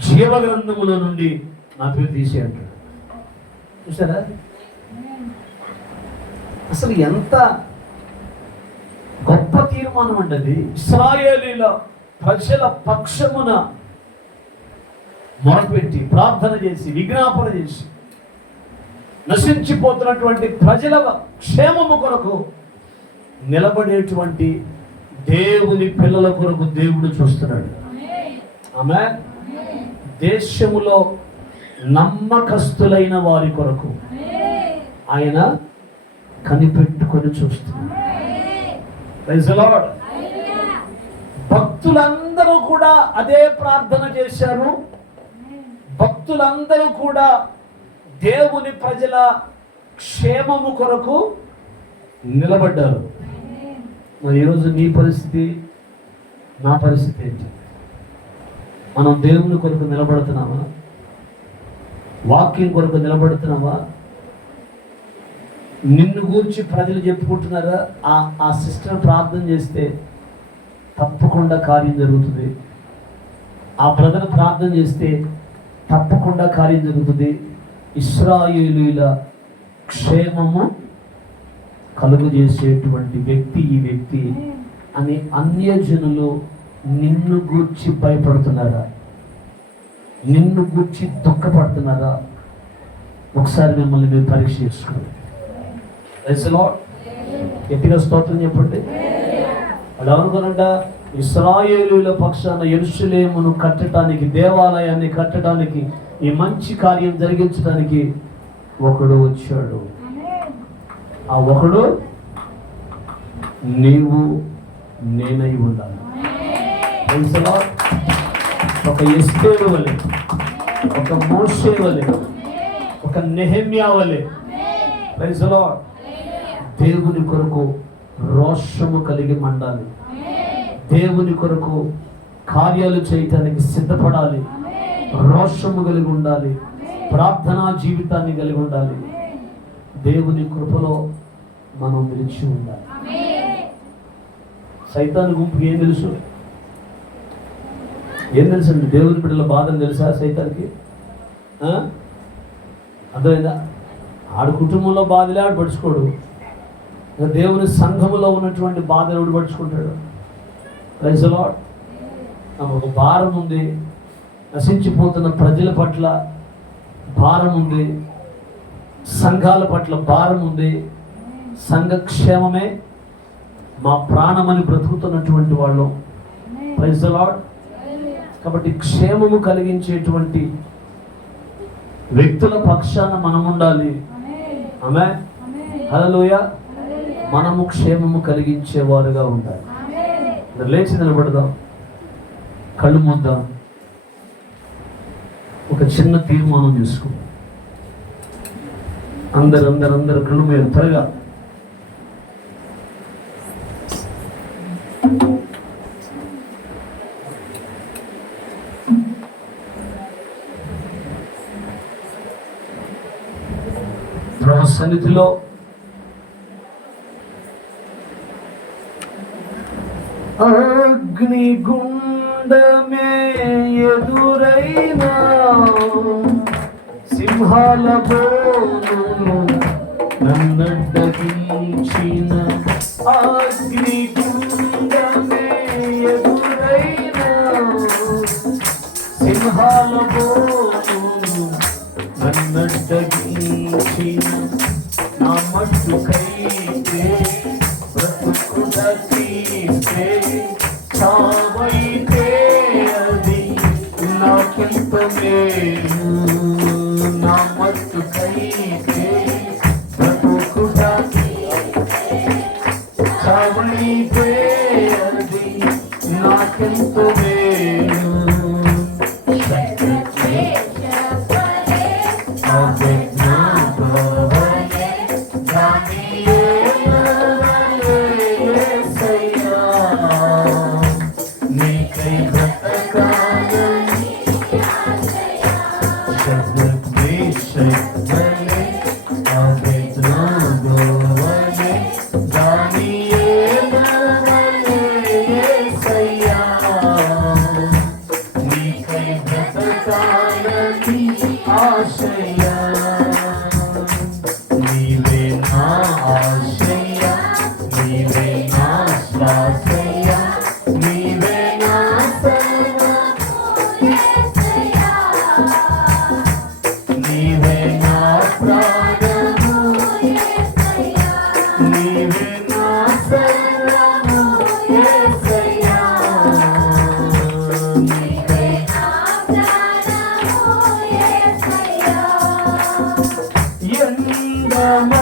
జీవగ్రంథములో నుండి నా పేరు తీసే అంటాడు. చూసారా అసలు ఎంత గొప్ప తీర్మానం అండి అది. ఇశ్రాయేలీల ప్రజల పక్షమున మొరపెట్టి ప్రార్థన చేసి విజ్ఞాపన చేసి నశించిపోతున్నటువంటి ప్రజల క్షేమము కొరకు నిలబడేటువంటి దేవుని పిల్లల కొరకు దేవుడు చూస్తున్నాడు. ఆమె దేశములో నమ్మకస్తులైన వారి కొరకు ఆయన కనిపెట్టుకొని చూస్తున్నాడు. Praise the Lord. భక్తులందరూ కూడా అదే ప్రార్థన చేశారు. భక్తులందరూ కూడా దేవుని ప్రజల క్షేమము కొరకు నిలబడ్డారు. మరి ఈరోజు నీ పరిస్థితి, నా పరిస్థితి ఏంటి? మనం దేవుని కొరకు నిలబడుతున్నామా? వాక్యం కొరకు నిలబడుతున్నావా? నిన్ను గూర్చి ప్రజలు చెప్పుకుంటున్నారా? ఆ సిస్టర్ ప్రార్థన చేస్తే తప్పకుండా కార్యం జరుగుతుంది. ఆ బ్రదర్ ప్రార్థన చేస్తే తప్పకుండా కార్యం జరుగుతుంది. ఇశ్రాయేలీల క్షేమము కలుగు చేసేటువంటి వ్యక్తి ఈ వ్యక్తి అని అన్యజనులు నిన్ను గూర్చి భయపడుతున్నారా? నిన్ను గూర్చి దుఃఖపడుతున్నారా? ఒకసారి మిమ్మల్ని మీరు పరీక్ష చేసుకోండి. గట్టిగా స్తోత్రం చెప్పండి. అలా అనుకునంట ఇశ్రాయేలీయుల పక్షాన యెరూషలేమును కట్టడానికి, దేవాలయాన్ని కట్టడానికి, ఈ మంచి కార్యం జరిగించడానికి ఒకడు వచ్చాడు. ఆ ఒకడు నీవు నేనై ఉండాలి. ఒక ఎస్తేరు వలె, ఒక మోషే వలె, ఒక నెహెమ్యా వలె దేవుని కొరకు రోషము కలిగి మండాలి. దేవుని కొరకు కార్యాలు చేయటానికి సిద్ధపడాలి. రోషము కలిగి ఉండాలి. ప్రార్థనా జీవితాన్ని కలిగి ఉండాలి. దేవుని కృపలో మనం నిలిచి ఉండాలి. సైతాను గుంపుకి ఏం తెలుసు? ఏం తెలుసండి? దేవుని బిడ్డల బాధను తెలుసా సైతానికి? అర్థమైందా? ఆడు కుటుంబంలో బాధలే ఆడు పడుచుకోడు. దేవుని సంఘములో ఉన్నటువంటి బాధలు ఎవడు పడుచుకుంటాడు? Praise the lord. ఒక భారం ఉంది, నశించిపోతున్న ప్రజల పట్ల భారం ఉంది, సంఘాల పట్ల భారం ఉంది. సంఘక్షేమమే మా ప్రాణమని బ్రతుకుతున్నటువంటి వాళ్ళు. Praise the Lord. కాబట్టి క్షేమము కలిగించేటువంటి వ్యక్తుల పక్షాన మనం ఉండాలి. ఆమేన్. హల్లెలూయా. మనము క్షేమము కలిగించేవారుగా ఉండాలి. లేచి నిలబడదాం, కళ్ళు మూద్దాం, ఒక చిన్న తీర్మానం చేసుకో. అందరు కళ్ళు మీరు త్వరగా. ప్రభు సన్నిధిలో అగ్నిగుండమే ఎదురైనా, సింహాల బోను నన్నడ్డగించిన, అగ్నిగుండమే ఎదురైనా, సింహాల బోను నన్నడ్డగించిన, నా మట్టుకైతే బ్రతుకుట తీస్తే, చావైతే అది నాకెంత మేలు. నా మట్టుకైతే బ్రతుకుట, చావైతే అది నాకెంత మేలు. Mama.